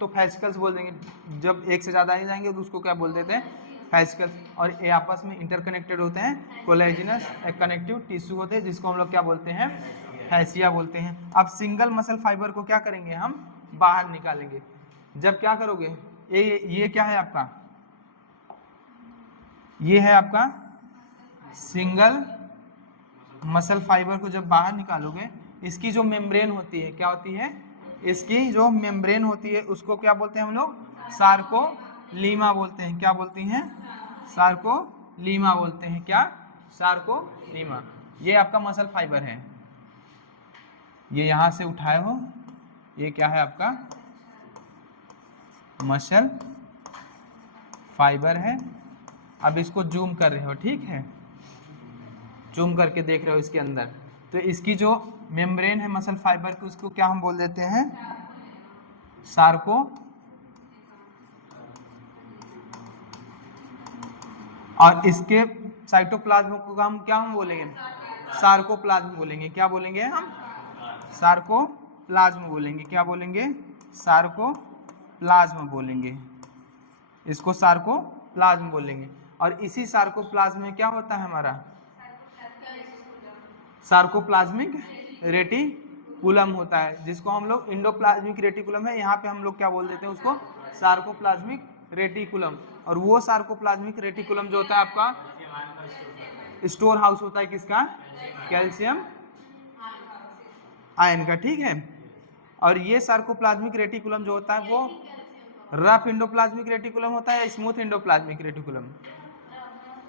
तो फैसिकल्स बोल देंगे। जब एक से ज़्यादा ही जाएंगे तो उसको क्या बोल देते हैं? फैसिकल्स। और ये आपस में इंटरकनेक्टेड होते हैं, कोलेजिनस कनेक्टिव टिश्यू होते हैं, जिसको हम लोग क्या बोलते हैं? फैसिया बोलते हैं। अब सिंगल मसल फाइबर को क्या करेंगे? हम बाहर निकालेंगे। जब क्या करोगे? ये क्या है आपका? ये है आपका सिंगल मसल फाइबर को जब बाहर निकालोगे, इसकी जो मेम्ब्रेन होती है, क्या होती है? इसकी जो मेम्ब्रेन होती है उसको क्या बोलते हैं हम लोग? सार्कोलीमा बोलते हैं। क्या बोलती हैं? सार्कोलीमा बोलते हैं। क्या? सार्कोलीमा। ये आपका मसल फाइबर है। ये यहाँ से उठाए हो, ये क्या है आपका? मसल फाइबर है। अब इसको जूम कर रहे हो, ठीक है। जूम करके देख रहे हो इसके अंदर, तो इसकी जो मेम्ब्रेन है मसल फाइबर की, उसको क्या हम बोल देते हैं? और इसके साइटोप्लाज्म को हम क्या हम बोलेंगे, सार्कोप्लाज्म बोलेंगे। क्या बोलेंगे हम, सार्कोप्लाज्म बोलेंगे। क्या बोलेंगे, सार्कोप्लाज्म बोलेंगे, इसको सार्कोप्लाज्म बोलेंगे। और इसी सार्कोप्लाज्म में क्या होता है हमारा, सार्कोप्लाज्मिक रेटिकुलम होता है, जिसको हम लोग इंडोप्लाज्मिक रेटिकुलम है, यहाँ पे हम लोग क्या बोल देते हैं उसको, सार्कोप्लाज्मिक रेटिकुलम। और वो सार्कोप्लाज्मिक रेटिकुलम जो होता है आपका स्टोर हाउस होता है किसका, कैल्शियम आयन का, ठीक है। और ये सार्कोप्लाज्मिक रेटिकुलम जो होता है वो रफ इंडोप्लाज्मिक रेटिकुलम होता है या स्मूथ इंडोप्लाज्मिक रेटिकुलम,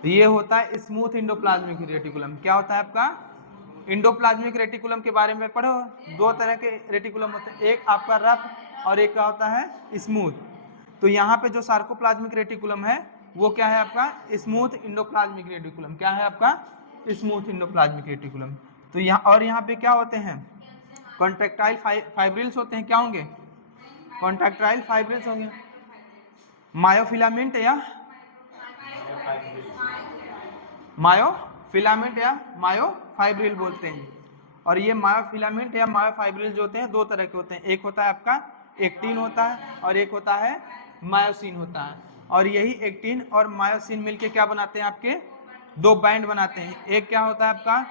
ये होता है स्मूथ इंडोप्लाज्मिक रेटिकुलम। क्या होता है आपका, इंडोप्लाज्मिक रेटिकुलम के बारे में पढ़ो, दो तरह के रेटिकुलम होते हैं, एक आपका रफ और एक का होता है स्मूथ। तो यहाँ पे जो सार्कोप्लाज्मिक रेटिकुलम है वो क्या है आपका, स्मूथ इंडोप्लाज्मिक रेटिकुलम। क्या है आपका, स्मूथ इंडोप्लाज्मिक रेटिकुलम। तो यहाँ और यहाँ पे क्या होते हैं, कॉन्ट्रैक्टाइल फाइब्रिल्स होते हैं। क्या होंगे, कॉन्ट्रैक्टाइल फाइब्रिल्स होंगे, मायोफिलामेंट या मायोफिलामेंट या मायोफाइब्रिल बोलते हैं। और ये मायोफिलामेंट या मायोफाइब्रिल जो होते हैं दो तरह के होते हैं, एक होता है आपका एक्टिन होता है और एक होता है मायोसिन होता है। और यही एक्टिन और मायोसिन मिलके क्या बनाते हैं, आपके दो बैंड बनाते हैं। एक क्या होता है आपका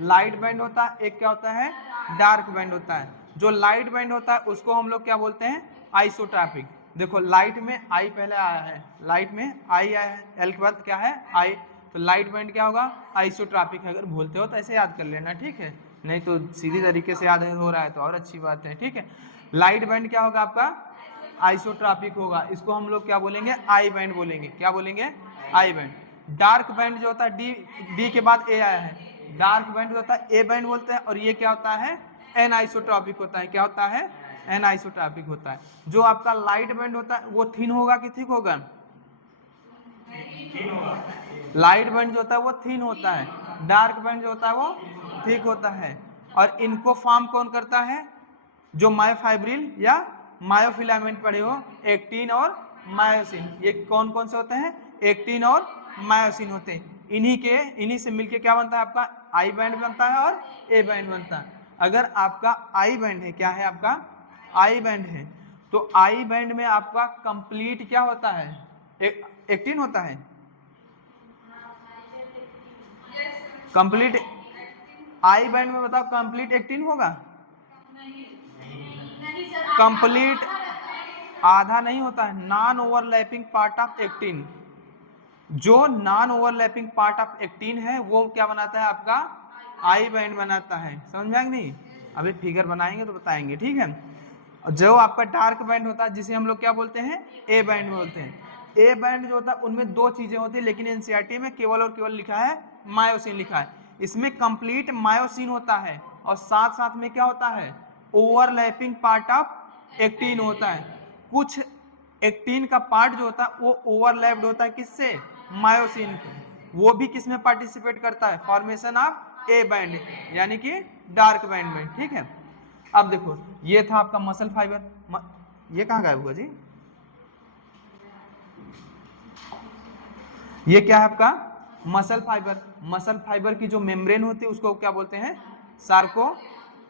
लाइट बैंड होता है, एक क्या होता है डार्क बैंड होता है। जो लाइट बैंड होता है उसको हम लोग क्या बोलते हैं, आइसोट्रॉपिक। देखो लाइट में आई पहले आया है, लाइट में आई आया है, एल के बाद क्या है आई, तो लाइट बैंड क्या होगा, आइसोट्रॉपिक। अगर भूलते हो तो ऐसे याद कर लेना, ठीक है, नहीं तो सीधी तरीके से याद हो रहा है तो और अच्छी बात है, ठीक है। लाइट बैंड क्या होगा आपका, आइसोट्रॉपिक होगा, इसको हम लोग क्या बोलेंगे, आई बैंड बोलेंगे। क्या बोलेंगे, आई बैंड। डार्क बैंड जो होता है डी के बाद ए आया है, डार्क बैंड जो होता है ए बैंड बोलते हैं। और ये क्या होता है, एन आइसोट्रॉपिक होता है। क्या होता है, एन आइसोट्रॉपिक होता है। जो आपका लाइट बैंड होता है वो थिन होगा कि थिक होगा, लाइट बैंड जो होता है वो थिन होता है, डार्क बैंड जो होता है वो थिक होता है। और इनको फॉर्म कौन करता है, जो मायोफाइब्रिल या मायोफिलामेंट पढ़े हो, एक्टिन और मायोसिन। ये कौन कौन से होते हैं, एक्टिन और मायोसिन होते हैं। इन्हीं से मिलके क्या बनता है आपका आई बैंड बनता है और ए बैंड बनता है। अगर आपका आई बैंड है, क्या है आपका आई बैंड है, तो आई बैंड में आपका कंप्लीट क्या होता है, एक्टिन होता है, कंप्लीट आई बैंड में बताओ कंप्लीट एक्टिन होगा, कंप्लीट आधा नहीं होता है, non overlapping part of actin. जो non overlapping part of actin है वो क्या बनाता है आपका आई बैंड बनाता है। समझ में आया कि नहीं, अभी फिगर बनाएंगे तो बताएंगे, ठीक है। जो आपका डार्क बैंड होता है जिसे हम लोग क्या बोलते हैं, ए बैंड बोलते हैं। ए बैंड जो होता है उनमें दो चीजें होती है, लेकिन एनसीईआरटी में केवल और केवल लिखा है मायोसिन लिखा है। इसमें कंप्लीट मायोसिन होता है और साथ साथ में क्या होता है, ओवरलैपिंग पार्ट ऑफ एक्टिन होता है। कुछ एक्टिन का पार्ट जो होता है वो ओवरलैप्ड होता है किससे, मायोसिन को, वो भी किसमें पार्टिसिपेट करता है, फॉर्मेशन ऑफ ए बैंड यानी कि डार्क बैंड में, ठीक है। अब देखो ये था आपका मसल फाइबर, ये कहाँ गायब हुआ जी, ये क्या है आपका मसल फाइबर। मसल फाइबर की जो मेम्ब्रेन होती है उसको क्या बोलते हैं, सार्को,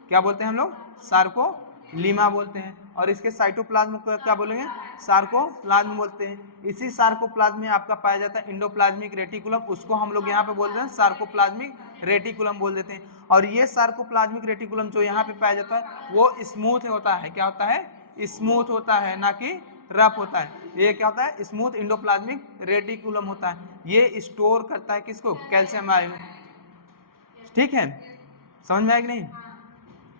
क्या बोलते हैं हम लोग, सार्कोलीमा बोलते हैं। और इसके साइटोप्लाज्म को क्या बोलेंगे, सार्कोप्लाज्म बोलते हैं। इसी सार्कोप्लाज्म में आपका पाया जाता है इंडोप्लाज्मिक रेटिकुलम, उसको हम लोग यहाँ पे बोलते हैं सार्कोप्लाज्मिक रेटिकुलम बोल देते हैं। और ये सार्कोप्लाज्मिक रेटिकुलम जो यहाँ पे पाया जाता है वो स्मूथ होता है, क्या होता है, स्मूथ होता है, ना कि रफ होता है। ये क्या होता है, स्मूथ इंडोप्लाज्मिक रेटिकुलम होता है। ये स्टोर करता है किसको, कैल्शियम आयन, ठीक है। समझ में आया कि नहीं,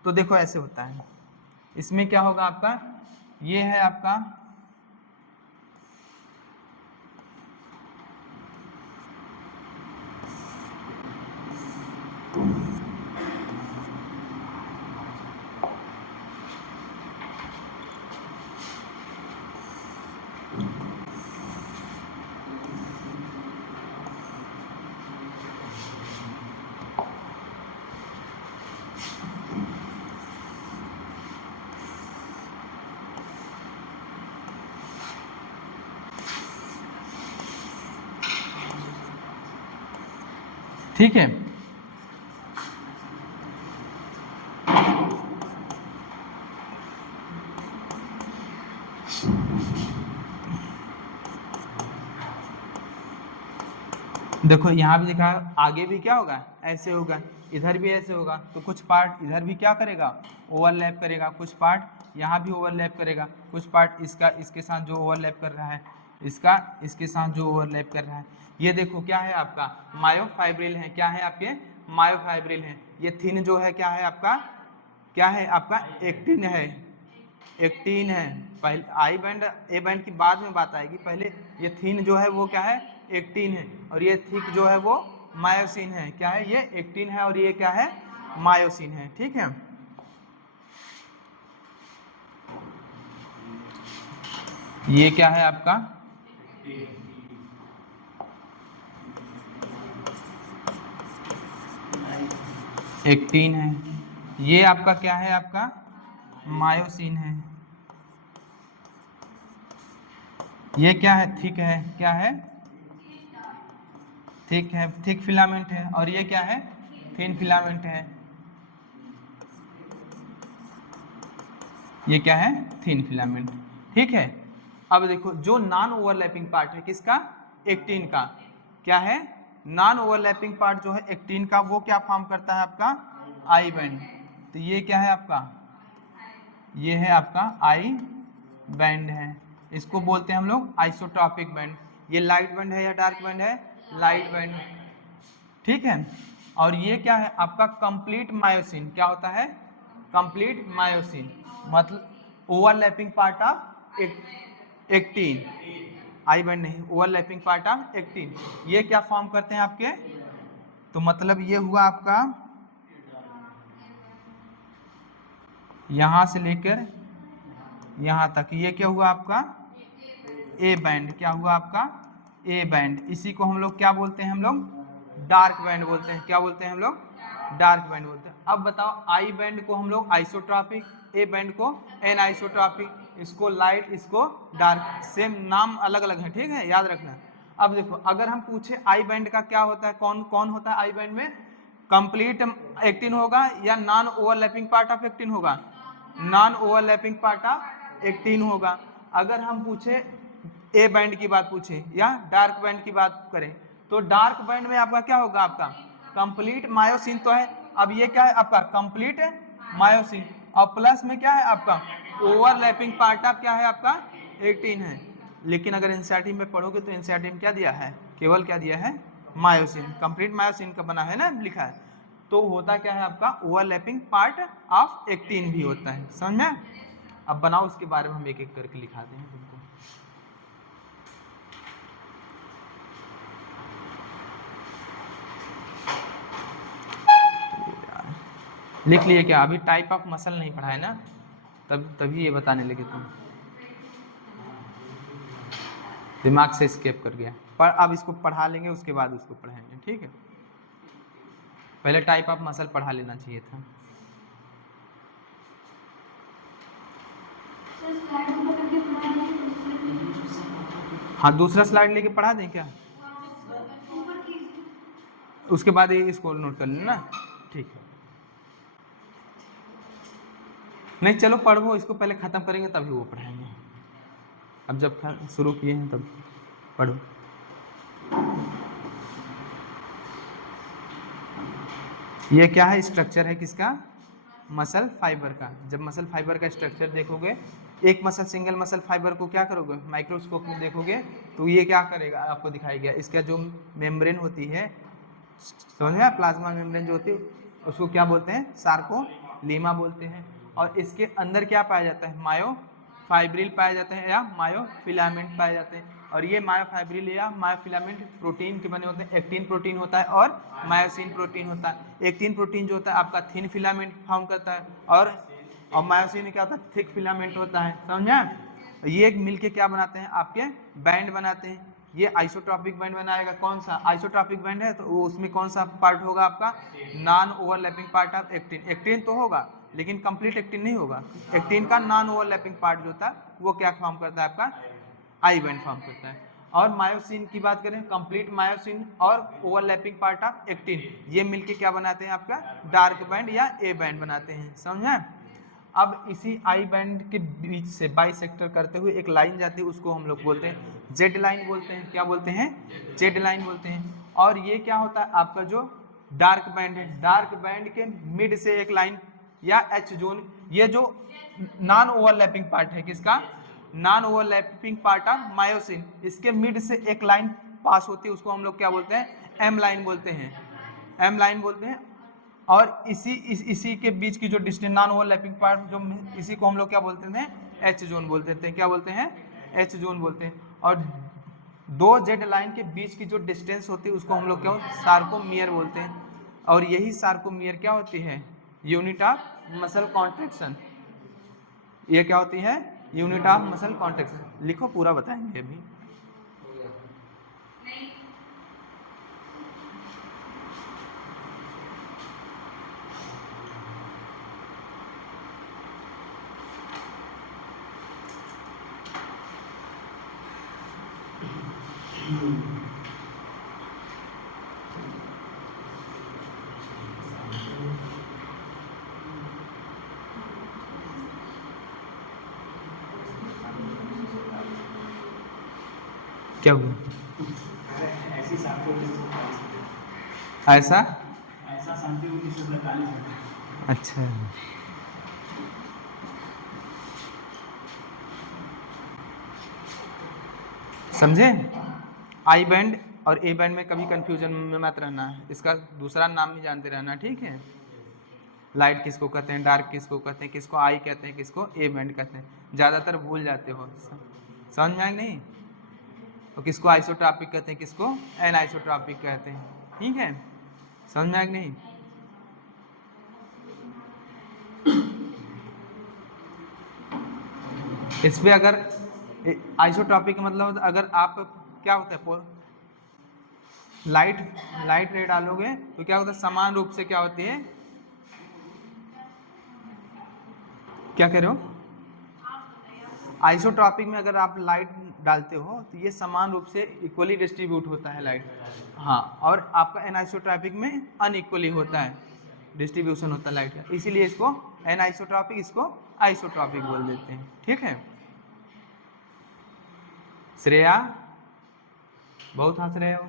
तो देखो ऐसे होता है। इसमें क्या होगा आपका, ये है आपका ठीक है। देखो यहाँ भी लिखा है, आगे भी क्या होगा, ऐसे होगा, इधर भी ऐसे होगा, तो कुछ पार्ट इधर भी क्या करेगा, ओवरलैप करेगा, कुछ पार्ट यहाँ भी ओवरलैप करेगा, कुछ पार्ट इसका इसके साथ जो ओवरलैप कर रहा है, इसका इसके साथ जो ओवरलैप कर रहा है। ये देखो क्या है आपका मायोफाइब्रिल है, क्या है आपके मायोफाइब्रिल है। ये थिन जो है क्या है आपका, क्या है आपका एक्टिन है, एक्टिन है। पहले आई बैंड ए बैंड की बाद में बात आएगी, पहले ये थिन जो है वो क्या है, एक्टिन है, और ये थिक जो है वो मायोसिन है। क्या है, ये एक्टिन है और ये क्या है, मायोसिन है। ठीक है, ये क्या है आपका, एक्टिन है। ये आपका क्या है, आपका मायोसिन है। ये क्या है, थिक है, क्या है, थिक है, थिक फिलामेंट है। और ये क्या है, थिन फिलामेंट है। ये क्या है, थिन फिलामेंट। ठीक है, अब देखो जो नॉन ओवरलैपिंग पार्ट है किसका, एक्टिन का, क्या है, नॉन ओवरलैपिंग पार्ट जो है एक्टिन का, वो क्या फॉर्म करता है आपका, आई बैंड। तो ये क्या है आपका, ये है आपका आई बैंड है, इसको बोलते हैं हम लोग आइसोट्रॉपिक बैंड। ये लाइट बैंड है या डार्क बैंड है, लाइट बैंड। ठीक है, और ये क्या है आपका कंप्लीट मायोसिन, क्या होता है, कंप्लीट मायोसिन, मतलब overlapping part of actin, I band नहीं, ओवरलैपिंग पार्ट ऑफ एक्टिन। ये क्या फॉर्म करते हैं आपके, तो मतलब ये हुआ आपका यहां से लेकर यहां तक, ये क्या हुआ आपका ए बैंड, क्या हुआ आपका ए बैंड। इसी को हम लोग क्या बोलते हैं, हम लोग डार्क बैंड बोलते हैं। क्या बोलते हैं हम लोग, डार्क बैंड बोलते हैं। अब बताओ, आई बैंड को हम लोग आइसोट्रॉपिक, ए बैंड को एन आइसोट्रॉपिक, इसको लाइट, इसको डार्क, सेम नाम अलग अलग है। ठीक है, याद रखना। अब देखो, अगर हम पूछे आई बैंड का क्या होता है, कौन कौन होता है आई बैंड में, कंप्लीट एक्टिन होगा या non overlapping part of actin होगा, non overlapping part of actin होगा। अगर हम पूछे ए बैंड की बात पूछे या डार्क बैंड की बात करें, तो डार्क बैंड में आपका क्या होगा, आपका कंप्लीट मायोसिन तो है। अब ये क्या है आपका कंप्लीट मायोसिन, और प्लस में क्या है आपका ओवरलैपिंग पार्ट ऑफ क्या है आपका एक्टिन है। लेकिन अगर एनसीईआरटी में पढ़ोगे तो एनसीईआरटी में क्या दिया है, केवल क्या दिया है, मायोसिन, कंप्लीट मायोसिन का बना है ना, लिखा है। तो होता क्या है आपका ओवरलैपिंग पार्ट ऑफ एक्टिन भी होता है, समझ में। अब बनाओ, उसके बारे में हम एक एक करके लिखाते हैं तुमको। लिख लिए क्या, अभी टाइप ऑफ मसल नहीं पढ़ा है ना, तभी ये बताने लगे तुम, दिमाग से स्केप कर गया। पर अब इसको पढ़ा लेंगे, उसके बाद उसको पढ़ाएंगे। ठीक है, पहले टाइप ऑफ मसल पढ़ा लेना चाहिए था। हाँ, दूसरा स्लाइड लेके पढ़ा दें क्या, उसके बाद ये इसको नोट कर लेना। ठीक है, नहीं चलो पढ़ो, इसको पहले ख़त्म करेंगे तभी वो पढ़ाएंगे। अब जब शुरू किए हैं तब पढ़ो। ये क्या है, स्ट्रक्चर है किसका, मसल फाइबर का। जब मसल फाइबर का स्ट्रक्चर देखोगे, एक मसल सिंगल मसल फाइबर को क्या करोगे, माइक्रोस्कोप में देखोगे तो ये क्या करेगा, आपको दिखाई गया, इसका जो मेम्ब्रेन होती है, समझ में, प्लाज्मा मेम्ब्रेन जो होती है उसको क्या बोलते हैं, सार्कोलीमा बोलते हैं। और इसके अंदर क्या पाया जाता है, मायोफाइब्रिल पाए जाते हैं या मायोफिलामेंट पाए जाते हैं। और ये मायोफाइब्रिल या मायोफिलामेंट प्रोटीन के बने होते हैं। एक्टिन प्रोटीन होता है और मायोसिन प्रोटीन होता है। एक्टिन प्रोटीन जो होता है आपका थिन फिलामेंट फॉर्म करता है, और मायोसिन क्या होता है, थिक फिलामेंट होता है, समझा। ये मिलके क्या बनाते हैं, आपके बैंड बनाते हैं। ये आइसोट्रॉपिक बैंड बनाएगा, कौन सा आइसोट्रॉपिक बैंड है, तो उसमें कौन सा पार्ट होगा आपका, non overlapping part of actin. Actin तो होगा लेकिन कंप्लीट एक्टिन नहीं होगा। एक्टिन का नॉन ओवरलैपिंग पार्ट जो होता है वो क्या फॉर्म करता है, आपका आई बैंड फॉर्म करता है। और मायोसिन की बात करें, कंप्लीट मायोसिन और ओवरलैपिंग पार्ट ऑफ एक्टिन, ये मिलके क्या बनाते हैं आपका डार्क बैंड या ए बैंड बनाते हैं, समझे। अब इसी आई बैंड के बीच से बाइसेक्टर करते हुए एक लाइन जाती है, उसको हम लोग बोलते हैं जेड लाइन बोलते हैं, क्या बोलते हैं, जेड लाइन बोलते हैं। और ये क्या होता है आपका जो डार्क बैंड है, डार्क बैंड के मिड से एक लाइन या एच जोन, ये जो नॉन ओवरलैपिंग पार्ट है किसका, non overlapping part of myosin, इसके मिड से एक लाइन पास होती है, उसको हम लोग क्या बोलते हैं, एम लाइन बोलते हैं, एम लाइन बोलते हैं। और इसी के बीच की जो डिस्टेंस नॉन ओवरलैपिंग पार्ट जो इसी को हम लोग क्या बोलते थे, एच जोन बोलते थे, क्या बोलते हैं, एच जोन बोलते हैं। और दो जेड लाइन के बीच की जो डिस्टेंस होती है उसको हम लोग क्या सार्कोमियर बोलते हैं। और यही सार्कोमियर क्या होती है, यूनिट ऑफ मसल कॉन्ट्रैक्शन, ये क्या होती है, यूनिट ऑफ मसल कॉन्ट्रैक्शन। लिखो पूरा बताएंगे अभी। क्या हुआ, ऐसा अच्छा, समझे। आई बैंड और ए बैंड में कभी कंफ्यूजन में मत रहना, इसका दूसरा नाम भी जानते रहना, ठीक है। लाइट किसको कहते हैं, डार्क किसको कहते हैं, किसको आई कहते हैं, किसको ए बैंड कहते हैं, ज़्यादातर भूल जाते हो, समझ में आए नहीं। तो किसको आइसोट्रॉपिक कहते हैं, किसको एन आइसोट्रॉपिक कहते हैं, ठीक है, समझ में आए नहीं। इस पे अगर आइसोट्रॉपिक मतलब अगर आप क्या होता है लाइट रे डालोगे तो क्या होता है, समान रूप से क्या होती है, क्या कह रहे हो, आइसोट्रॉपिक में अगर आप लाइट डालते हो तो ये समान रूप से इक्वली डिस्ट्रीब्यूट होता है लाइट, हाँ। और आपका एनाइसोट्रॉपिक में अनइक्वली होता है डिस्ट्रीब्यूशन होता है लाइट का, इसीलिए इसको एनाइसोट्रॉपिक, इसको आइसोट्रॉपिक बोल देते हैं, ठीक है। श्रेया बहुत हंस रहे हो,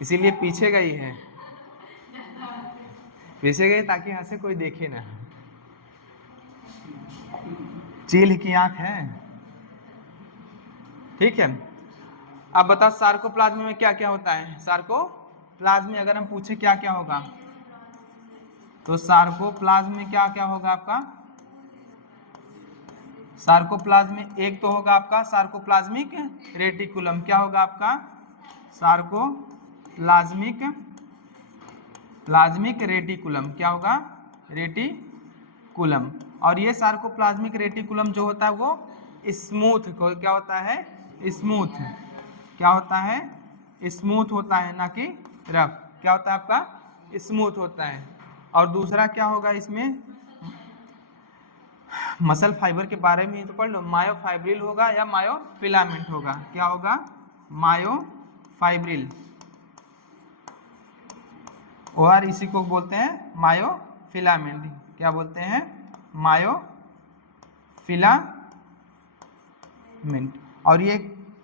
इसीलिए पीछे गई है, पीछे गई ताकि हंसे कोई देखे ना, चील की आंख है, ठीक है। अब बताओ सार्कोप्लाज्म में क्या क्या होता है, सार्कोप्लाज्म में अगर हम पूछे क्या क्या होगा, तो सार्कोप्लाज्म में क्या क्या होगा आपका, सार्कोप्लाज्म में एक तो होगा आपका सार्कोप्लाज्मिक रेटिकुलम, क्या होगा आपका प्लाज्मिक रेटिकुलम, क्या होगा रेटिकुलम। और ये सार्कोप्लाज्मिक रेटिकुलम जो होता है वो स्मूथ, क्या होता है, स्मूथ, क्या होता है, स्मूथ होता है, ना कि रफ, क्या होता है आपका स्मूथ होता है। और दूसरा क्या होगा इसमें, मसल फाइबर के बारे में तो पढ़ लो, मायोफाइब्रिल होगा या मायोफिलामेंट होगा, क्या होगा, मायोफाइब्रिल, और इसी को बोलते हैं मायोफिलामेंट, क्या बोलते हैं, मायोफिलामेंट। और ये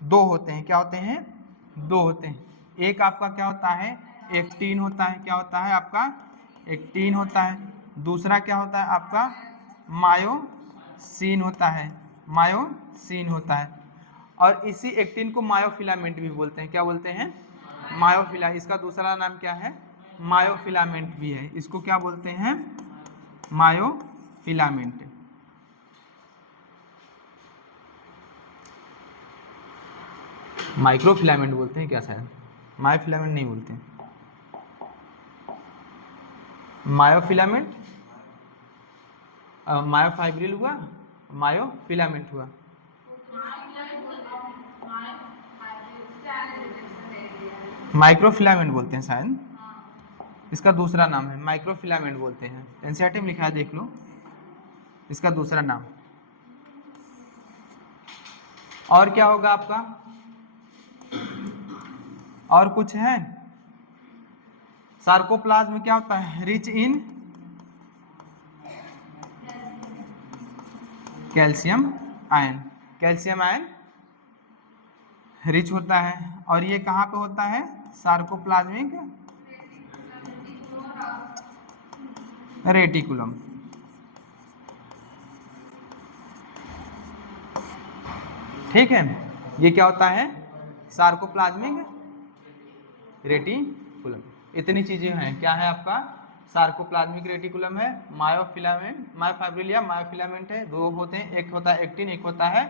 दो होते हैं, क्या होते हैं, दो होते हैं, एक आपका क्या होता है, एक्टिन होता है, क्या होता है आपका एक्टिन होता है, दूसरा क्या होता है आपका मायोसिन होता है, मायोसिन होता है। और इसी एक्टिन को मायोफिलामेंट भी बोलते हैं, क्या बोलते हैं, मायोफिला, इसका दूसरा नाम क्या है, मायोफिलामेंट भी है, इसको क्या बोलते हैं, मायोफिलामेंट। माइक्रोफिलामेंट बोलते हैं क्या, शायद मायोफिलामेंट नहीं बोलते हैं, मायोफिलामेंट, मायोफाइब्रिल हुआ, मायोफिलामेंट हुआ, माइक्रोफिलामेंट बोलते हैं शायद, इसका दूसरा नाम है माइक्रोफिलामेंट बोलते हैं, एनसीईआरटी में लिखा है देख लो, इसका दूसरा नाम। और क्या होगा आपका, और कुछ है? सार्कोप्लाज्म में क्या होता है? Rich in calcium ion, calcium ion rich होता है। और ये कहाँ पे होता है? Sarcoplasmic reticulum. ठीक है, ये क्या होता है? Sarcoplasmic reticulum. इतनी चीजें हैं। क्या है आपका? सार्कोप्लाज्मिक रेटिकुलम है, मायोफिलामेंट, मायोफाइब्रिल या मायोफिलामेंट है, दो होते हैं, एक होता है एक्टिन, एक होता है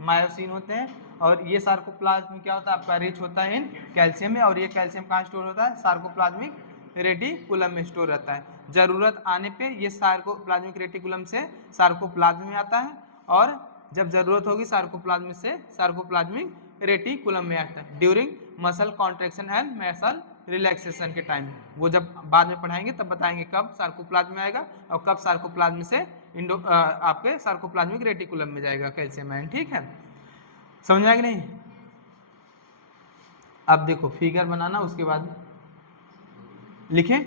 मायोसिन होते हैं। और ये सार्कोप्लाज्म क्या होता है आपका? रिच होता है इन कैल्शियम में। और ये कैल्शियम कहाँ स्टोर होता है? सार्कोप्लाज्मिक रेटिकुलम में स्टोर रहता है। जरूरत आने पे ये सार्कोप्लाज्मिक रेटिकुलम से सार्कोप्लाज्म में आता है, और जब जरूरत होगी सार्कोप्लाज्म से सार्कोप्लाज्मिक रेटिकुलम में आता है during muscle contraction and muscle relaxation के टाइम। वो जब बाद में पढ़ाएंगे तब बताएंगे कब सार्कोप्लाज्म में आएगा और कब सार्कोप्लाज्म से आपके सार्कोप्लाज्मिक रेटिकुलम में जाएगा कैल्शियम आयन। ठीक है, समझ में आएगा नहीं? अब देखो फिगर बनाना, उसके बाद लिखें।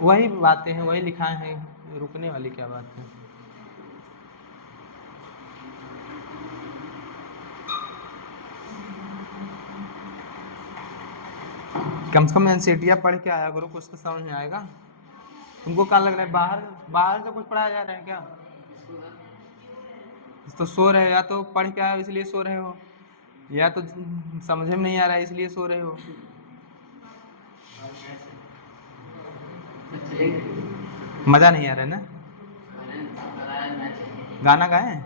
वही बातें हैं, वही लिखाए हैं, रुकने वाली क्या बात है? कम से कम एनसीईआरटी पढ़ के आया करो, कुछ तो समझ में आएगा। तुमको क्या लग रहा है बाहर से कुछ पढ़ाया जा रहा है क्या? तो सो रहे हो, या तो पढ़ के आए इसलिए सो रहे हो, या तो समझ में नहीं आ रहा है इसलिए सो रहे हो। मजा नहीं आ रहा है ना? गाना गाएं?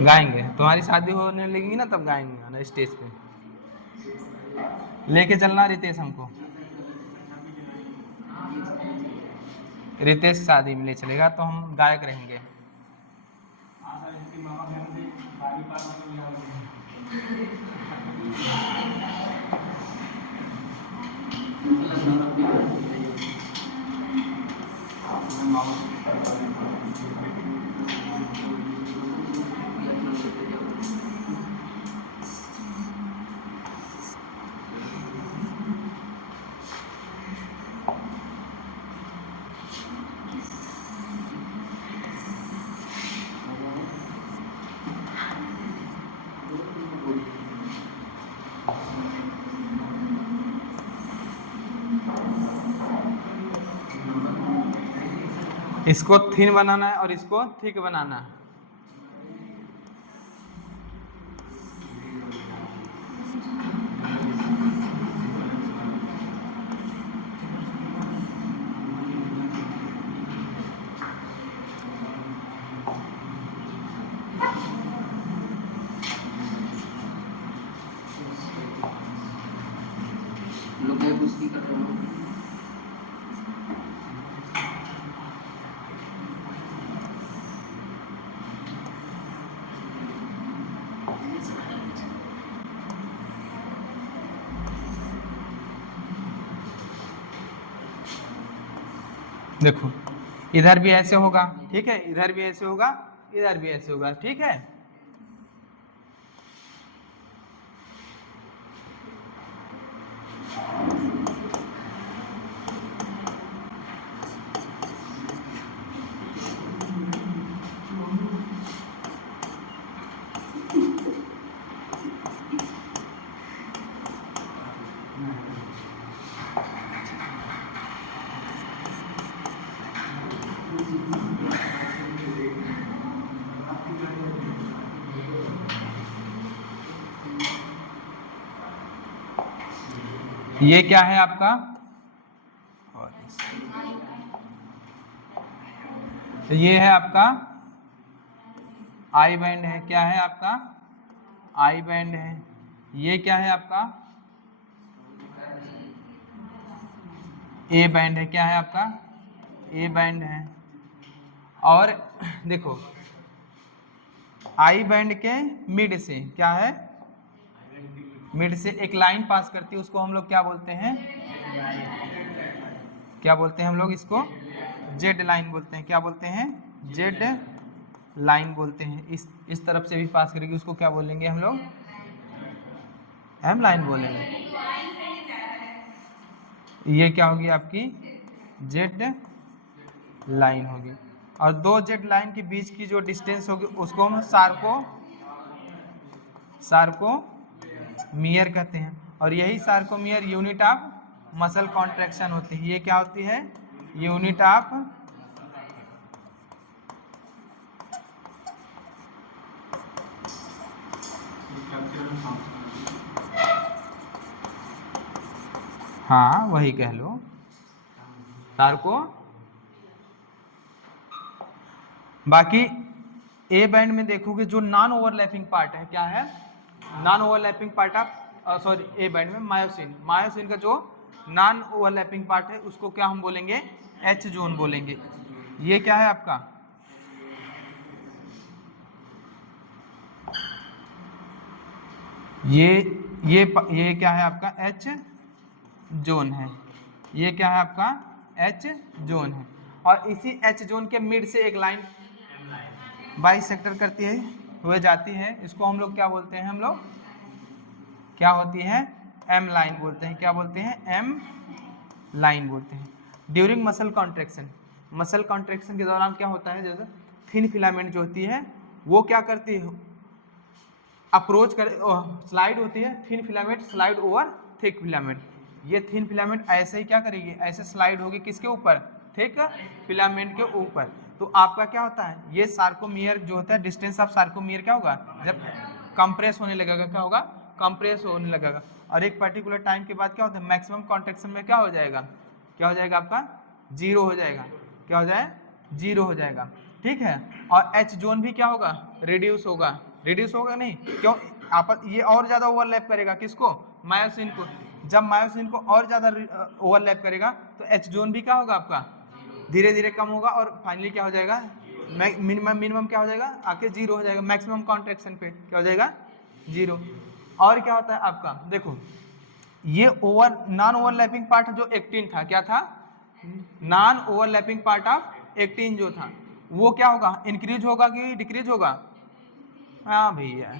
गाएंगे, तुम्हारी शादी होने लगेगी ना तब गाएंगे गाना स्टेज पे। लेके चलना रितेश हमको, रितेश शादी में ले चलेगा तो हम गायक रहेंगे। इसको थिन बनाना है और इसको थिक बनाना है। देखो इधर भी ऐसे होगा, ठीक है, इधर भी ऐसे होगा, इधर भी ऐसे होगा, ठीक है। ये क्या है आपका? ये है आपका आई बैंड है। क्या है आपका? आई बैंड है। ये क्या है आपका? ए बैंड है। क्या है आपका? ए बैंड है। और देखो आई बैंड के मिड से क्या है? मिड से एक लाइन पास करती है, उसको हम लोग क्या बोलते हैं? क्या बोलते हैं हम लोग इसको? जेड लाइन बोलते हैं। क्या बोलते हैं? जेड लाइन बोलते हैं। इस तरफ से भी पास करेगी, उसको क्या बोलेंगे हम लोग? एम लाइन बोलेंगे। ये क्या होगी आपकी? जेड लाइन होगी। और दो जेड लाइन के बीच की जो डिस्टेंस होगी उसको हम सार्कोमियर कहते हैं। और यही sarcomere unit of muscle contraction होती है। ये क्या होती है? यूनिट ऑफ हाँ वही कह लो, सार्को। बाकी ए बैंड में देखोगे जो नॉन ओवरलैपिंग पार्ट है, क्या है? Non overlapping part of sorry A band में मायोसिन का जो नॉन ओवरलैपिंग पार्ट है उसको क्या हम बोलेंगे? एच जोन बोलेंगे। ये क्या है आपका? ये क्या है आपका? एच जोन है। ये क्या है आपका? एच जोन है। और इसी एच जोन के मिड से एक लाइन बाइसेक्टर करती है हुए जाती है, इसको हम लोग क्या बोलते हैं? हम लोग क्या होती है? एम लाइन बोलते हैं। क्या बोलते हैं? एम लाइन बोलते हैं। ड्यूरिंग मसल कॉन्ट्रैक्शन के दौरान क्या होता है? जैसे थिन फिलामेंट जो होती है वो क्या करती है? अप्रोच कर स्लाइड होती है। Thin filament slide over thick filament. ये थिन फिलामेंट ऐसे ही क्या करेगी? ऐसे स्लाइड होगी किसके ऊपर? थिक फिलामेंट के ऊपर। तो आपका क्या होता है? ये सार्कोमियर जो होता है, डिस्टेंस ऑफ सार्कोमियर क्या होगा? जब कंप्रेस होने लगेगा, क्या होगा? कंप्रेस होने लगेगा। और एक पर्टिकुलर टाइम के बाद क्या होता है? मैक्सिमम कॉन्ट्रैक्शन में क्या हो जाएगा? क्या हो जाएगा आपका? जीरो हो जाएगा। क्या हो जाए? जीरो हो जाएगा। ठीक है। और एच जोन भी क्या होगा? रिड्यूस होगा। रिड्यूस होगा नहीं, क्यों? आप ये और ज्यादा ओवरलैप करेगा किसको? मायोसिन को। जब मायोसिन को और ज्यादा ओवरलैप करेगा तो एच जोन भी क्या होगा आपका? धीरे धीरे कम होगा और फाइनली क्या हो जाएगा? मिनिमम क्या हो जाएगा? आके जीरो हो जाएगा। मैक्सिमम कॉन्ट्रैक्शन पे क्या हो जाएगा? जीरो। और क्या होता है आपका? देखो ये नॉन ओवरलैपिंग पार्ट जो एक्टिन था, क्या था? Non overlapping part of actin जो था वो क्या होगा? इंक्रीज होगा कि डिक्रीज होगा? हाँ भैया,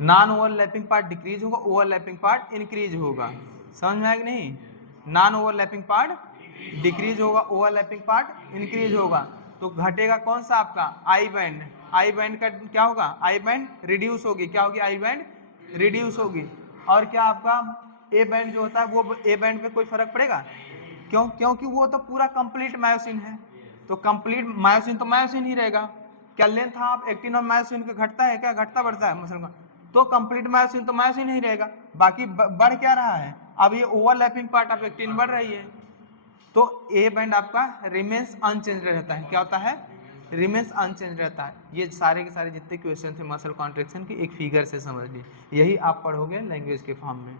नॉन ओवरलैपिंग पार्ट डिक्रीज होगा, ओवरलैपिंग पार्ट इंक्रीज होगा। समझ में आया कि नहीं? नॉन ओवरलैपिंग पार्ट डिक्रीज होगा, ओवरलैपिंग पार्ट इंक्रीज होगा। तो घटेगा कौन सा आपका? I band. आई बैंड का क्या होगा? आई बैंड रिड्यूस होगी। क्या होगी? आई बैंड रिड्यूस होगी। और क्या आपका ए बैंड जो होता है वो ए बैंड पे कोई फर्क पड़ेगा? क्यों? क्योंकि वो तो पूरा कंप्लीट मायोसिन है। तो कंप्लीट मायोसिन तो मायोसिन ही रहेगा। क्या लेंथ ऑफ एक्टिन और मायोसिन का घटता है? क्या घटता बढ़ता है मसल का? तो कंप्लीट मायोसिन तो मायोसिन ही रहेगा। बाकी बढ़ क्या रहा है? अब ये ओवरलैपिंग पार्ट ऑफ एक्टिन बढ़ रही है। तो ए बैंड आपका रिमेन्स अनचेंज रहता है। क्या होता है? रिमेन्स अनचेंज रहता है। ये सारे के सारे जितने क्वेश्चन थे मसल कॉन्ट्रैक्शन की एक फिगर से समझ लिए। यही आप पढ़ोगे लैंग्वेज के फॉर्म में।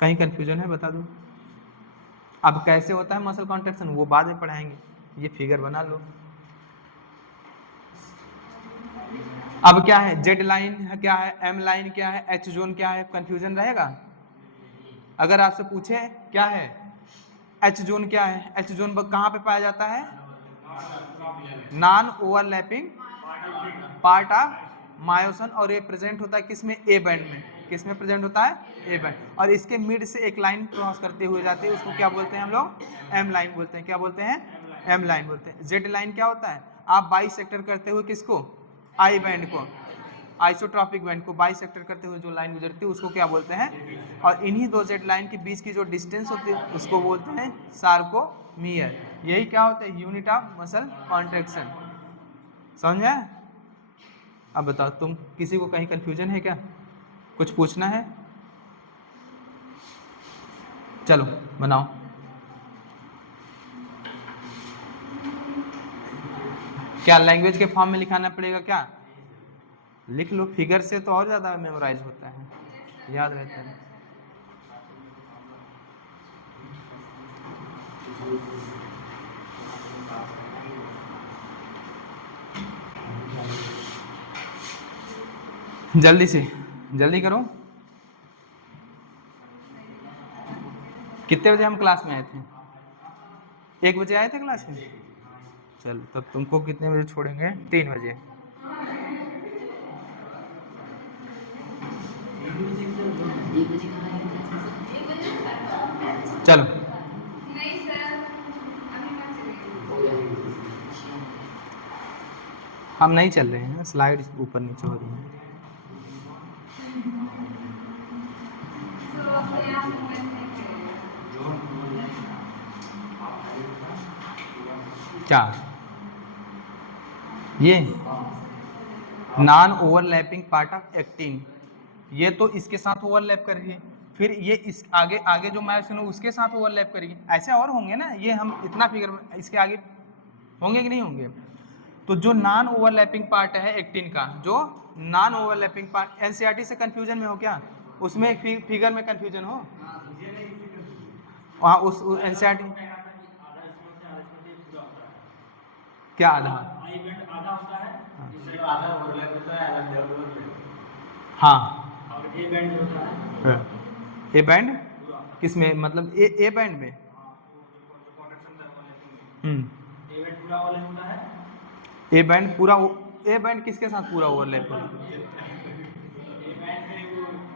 कहीं कंफ्यूजन है बता दो। अब कैसे होता है मसल कॉन्ट्रैक्शन वो बाद में पढ़ाएंगे, ये फिगर बना लो। अब क्या है? जेड लाइन क्या है? एम लाइन क्या है? एच जोन क्या है? कंफ्यूजन रहेगा? अगर आपसे पूछे क्या है एच जोन क्या है? एच जोन कहाँ पे पाया जाता है? Non overlapping part of myosin. और ये प्रेजेंट होता है किसमें? ए बैंड में। किसमें प्रेजेंट होता है? A band. और इसके मिड से एक लाइन क्रॉस करते हुए जाती है, उसको क्या बोलते हैं हम लोग? एम लाइन बोलते हैं। क्या बोलते हैं? एम लाइन बोलते हैं। जेड लाइन क्या होता है? आप बाइसेक्टर करते हुए किसको? आई बैंड को, आइसोट्रॉपिक बैंड को बाइसेक्टर करते हुए जो लाइन गुजरती है उसको क्या बोलते हैं? और इन्हीं दो जेड लाइन के बीच की जो डिस्टेंस होती है उसको बोलते हैं सार्कोमियर। यही क्या होता है? Unit of muscle contraction. समझ में आया? अब बताओ तुम, किसी को कहीं कंफ्यूजन है क्या? कुछ पूछना है? चलो बनाओ। क्या लैंग्वेज के फॉर्म में लिखाना पड़ेगा क्या? लिख लो, फिगर से तो और ज्यादा मेमोराइज होता है, याद रहता है। जल्दी से जल्दी करो। कितने बजे हम क्लास में आए थे? 1 बजे आए थे क्लास में। चल तब तुमको कितने बजे छोड़ेंगे? 3 बजे। चलो नहीं सर, अभी मत चलिए। हम नहीं चल रहे हैं, स्लाइड ऊपर नीचे हो रही है। तो अपने आप मोबाइल नहीं करेगा। क्या ये non overlapping part of acting, ये तो इसके साथ ओवरलैप कर रही है, फिर ये इस आगे आगे जो मैं सुनूं उसके साथ ओवरलैप करेगी, ऐसे और होंगे ना, ये हम इतना फिगर में इसके आगे होंगे कि नहीं होंगे? तो जो नॉन ओवरलैपिंग पार्ट है एक्टिन का, जो नॉन ओवरलैपिंग पार्ट, एनसीईआरटी से कंफ्यूजन में हो क्या? उसमें फिगर में कंफ्यूजन हो वहाँ उस एनसीईआरटी क्या आधा आधा होता है, आधा ओवरलैप होता है, आधा हाँ और ए बैंड होता है। ए बैंड किस में, मतलब ए बैंड में? ए बैंड पूरा ओवरलैप होता है। ए बैंड पूरा, ए बैंड किसके साथ पूरा ओवरलैप होगा?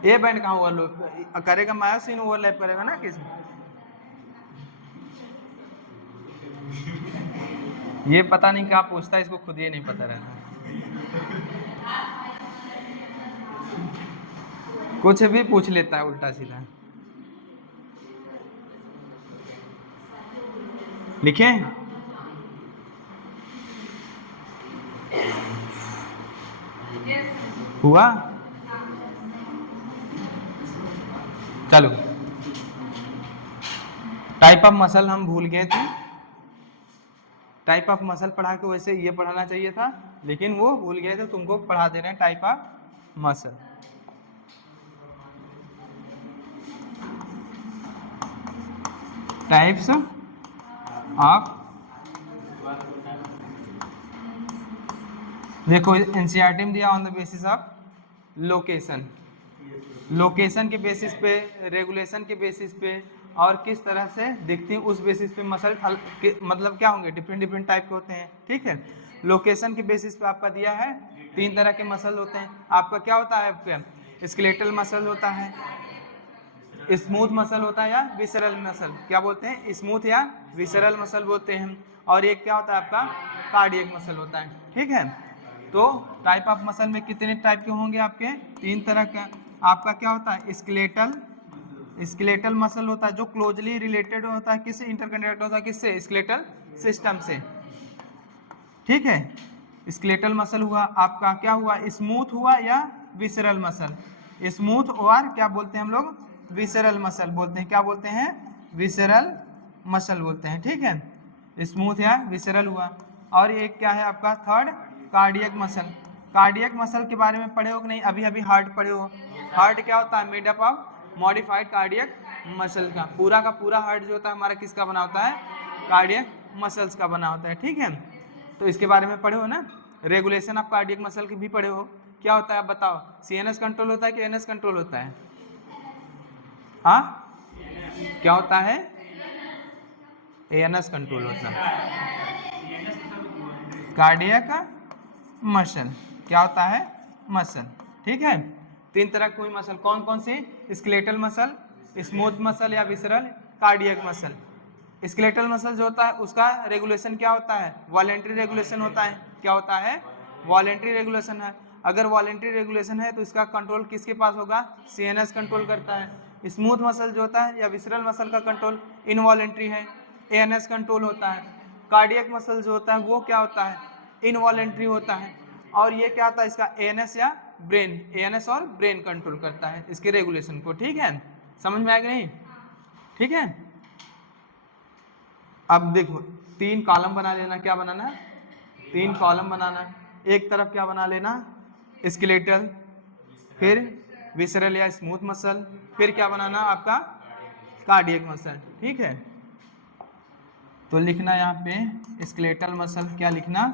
ए बैंड कहाँ ओवरलैप करेगा? मायोसिन ओवरलैप करेगा ना किस? ये पता नहीं क्या पूछता है, इसको खुद ये नहीं पता रहता, कुछ भी पूछ लेता है उल्टा सीधा। लिखे हुआ? चलो टाइप ऑफ मसल हम भूल गए थे, टाइप ऑफ मसल पढ़ा के वैसे ये पढ़ाना चाहिए था, लेकिन वो भूल गए थे, तुमको पढ़ा दे रहे हैं type of muscle. Types of, देखो एनसीईआरटी में दिया on the basis of location, location के बेसिस पे, रेगुलेशन के बेसिस पे, और किस तरह से दिखती है उस बेसिस पे मसल मतलब क्या होंगे, डिफरेंट डिफरेंट टाइप के होते हैं, ठीक है। लोकेशन के बेसिस पे आपका दिया है 3 तरह के मसल होते हैं। आपका क्या होता है? आपका स्केलेटल मसल होता है, स्मूथ मसल होता है, या विसरल मसल, क्या बोलते हैं? स्मूथ या विसरल मसल बोलते हैं। और एक क्या होता है आपका? कार्डियक मसल होता है, ठीक है। तो टाइप ऑफ मसल में कितने टाइप के होंगे आपके? 3 तरह का। आपका क्या होता है? स्केलेटल मसल होता है, जो क्लोजली रिलेटेड होता है, किससे इंटरकनेक्ट होता है? किससे? स्केलेटल सिस्टम से, ठीक है। स्केलेटल मसल हुआ आपका, क्या हुआ? स्मूथ हुआ या विसरल मसल? स्मूथ और क्या बोलते हैं हम लोग? विसरल मसल बोलते हैं। क्या बोलते हैं? विसरल मसल बोलते हैं, ठीक है। स्मूथ या विसरल हुआ। और एक क्या है आपका? Third, cardiac muscle. Cardiac muscle के बारे में पढ़े हो कि नहीं? अभी अभी हार्ट पढ़े हो। हार्ट क्या होता है? Made up of modified cardiac muscle का पूरा हार्ट जो होता है हमारा किसका बना होता है? कार्डियक मसल्स का बना होता है, ठीक है। तो इसके बारे में पढ़े हो ना। रेगुलेशन ऑफ कार्डियक मसल की भी पढ़े हो। क्या होता है आप बताओ? सीएनएस कंट्रोल होता है कि एनएस कंट्रोल होता है? हाँ, क्या होता है? एएनएस कंट्रोल होता है, कार्डियक मसल। क्या होता है? मसल, ठीक है। 3 तरह की मसल कौन कौन सी? स्केलेटल मसल, स्मूथ मसल या visceral, cardiac muscle. Skeletal muscle जो होता है उसका रेगुलेशन क्या होता है? वॉलेंट्री रेगुलेशन होता है। क्या होता है? वॉलेंट्री रेगुलेशन है। अगर वॉलेंट्री रेगुलेशन है तो इसका कंट्रोल किसके पास होगा? सीएनएस कंट्रोल करता है। स्मूथ मसल जो होता है या विसरल मसल का कंट्रोल इनवॉलेंट्री है, एएनएस कंट्रोल होता है। कार्डियक मसल जो होता है वो क्या होता है? इनवॉलेंट्री होता है। और ये क्या होता है इसका? एएनएस या ब्रेन, एएनएस और ब्रेन कंट्रोल करता है इसके रेगुलेशन को, ठीक है। समझ में आएगा नहीं? ठीक है। अब देखो 3 कॉलम बना लेना। क्या बनाना? 3 कॉलम बनाना। एक तरफ क्या बना लेना? स्केलेटल, फिर विसरल या स्मूथ मसल, फिर क्या बनाना आपका? कार्डियक मसल, ठीक है। तो लिखना यहाँ पे स्केलेटल मसल, क्या लिखना?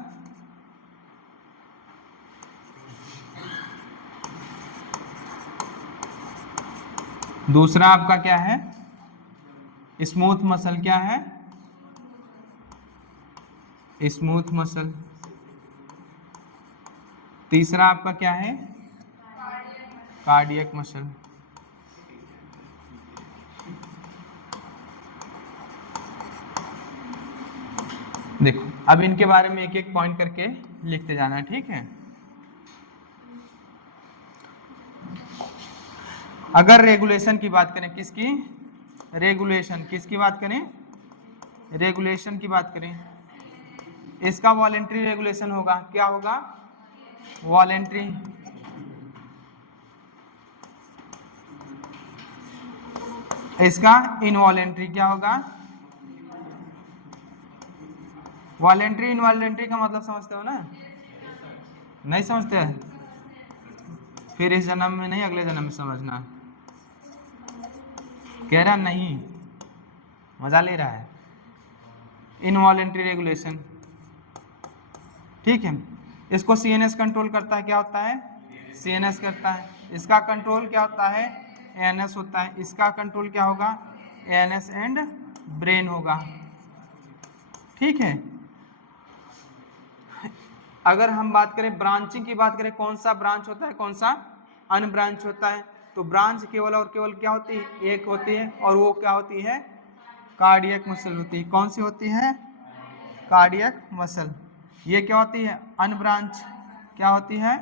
दूसरा आपका क्या है? स्मूथ मसल क्या है? Smooth muscle. तीसरा आपका क्या है? Cardiac muscle. देखो अब इनके बारे में एक एक पॉइंट करके लिखते जाना है, ठीक है। अगर रेगुलेशन की बात करें, किसकी? रेगुलेशन। किसकी बात करें? रेगुलेशन की बात करें। इसका वॉलेंट्री रेगुलेशन होगा। क्या होगा? वॉलेंट्री। इसका इनवॉलेंट्री क्या होगा? वॉलेंट्री इनवॉलेंट्री का मतलब समझते हो ना? नहीं समझते हैं? फिर इस जन्म में नहीं, अगले जन्म में समझना। कह रहा नहीं, मजा ले रहा है। इनवॉलेंट्री रेगुलेशन, ठीक है। इसको सीएनएस कंट्रोल करता है। क्या होता है? सीएनएस करता है। इसका कंट्रोल क्या होता है? एएनएस होता है। इसका कंट्रोल क्या होगा? एएनएस एंड ब्रेन होगा, ठीक है। अगर हम बात करें ब्रांचिंग की बात करें, कौन सा ब्रांच होता है, कौन सा अनब्रांच होता है? तो ब्रांच केवल और केवल क्या होती है? एक होती है, और वो क्या होती है? कार्डियक मसल होती है। कौन सी होती है? Cardiac muscle. ये क्या होती है? अनब्रांच। क्या होती है?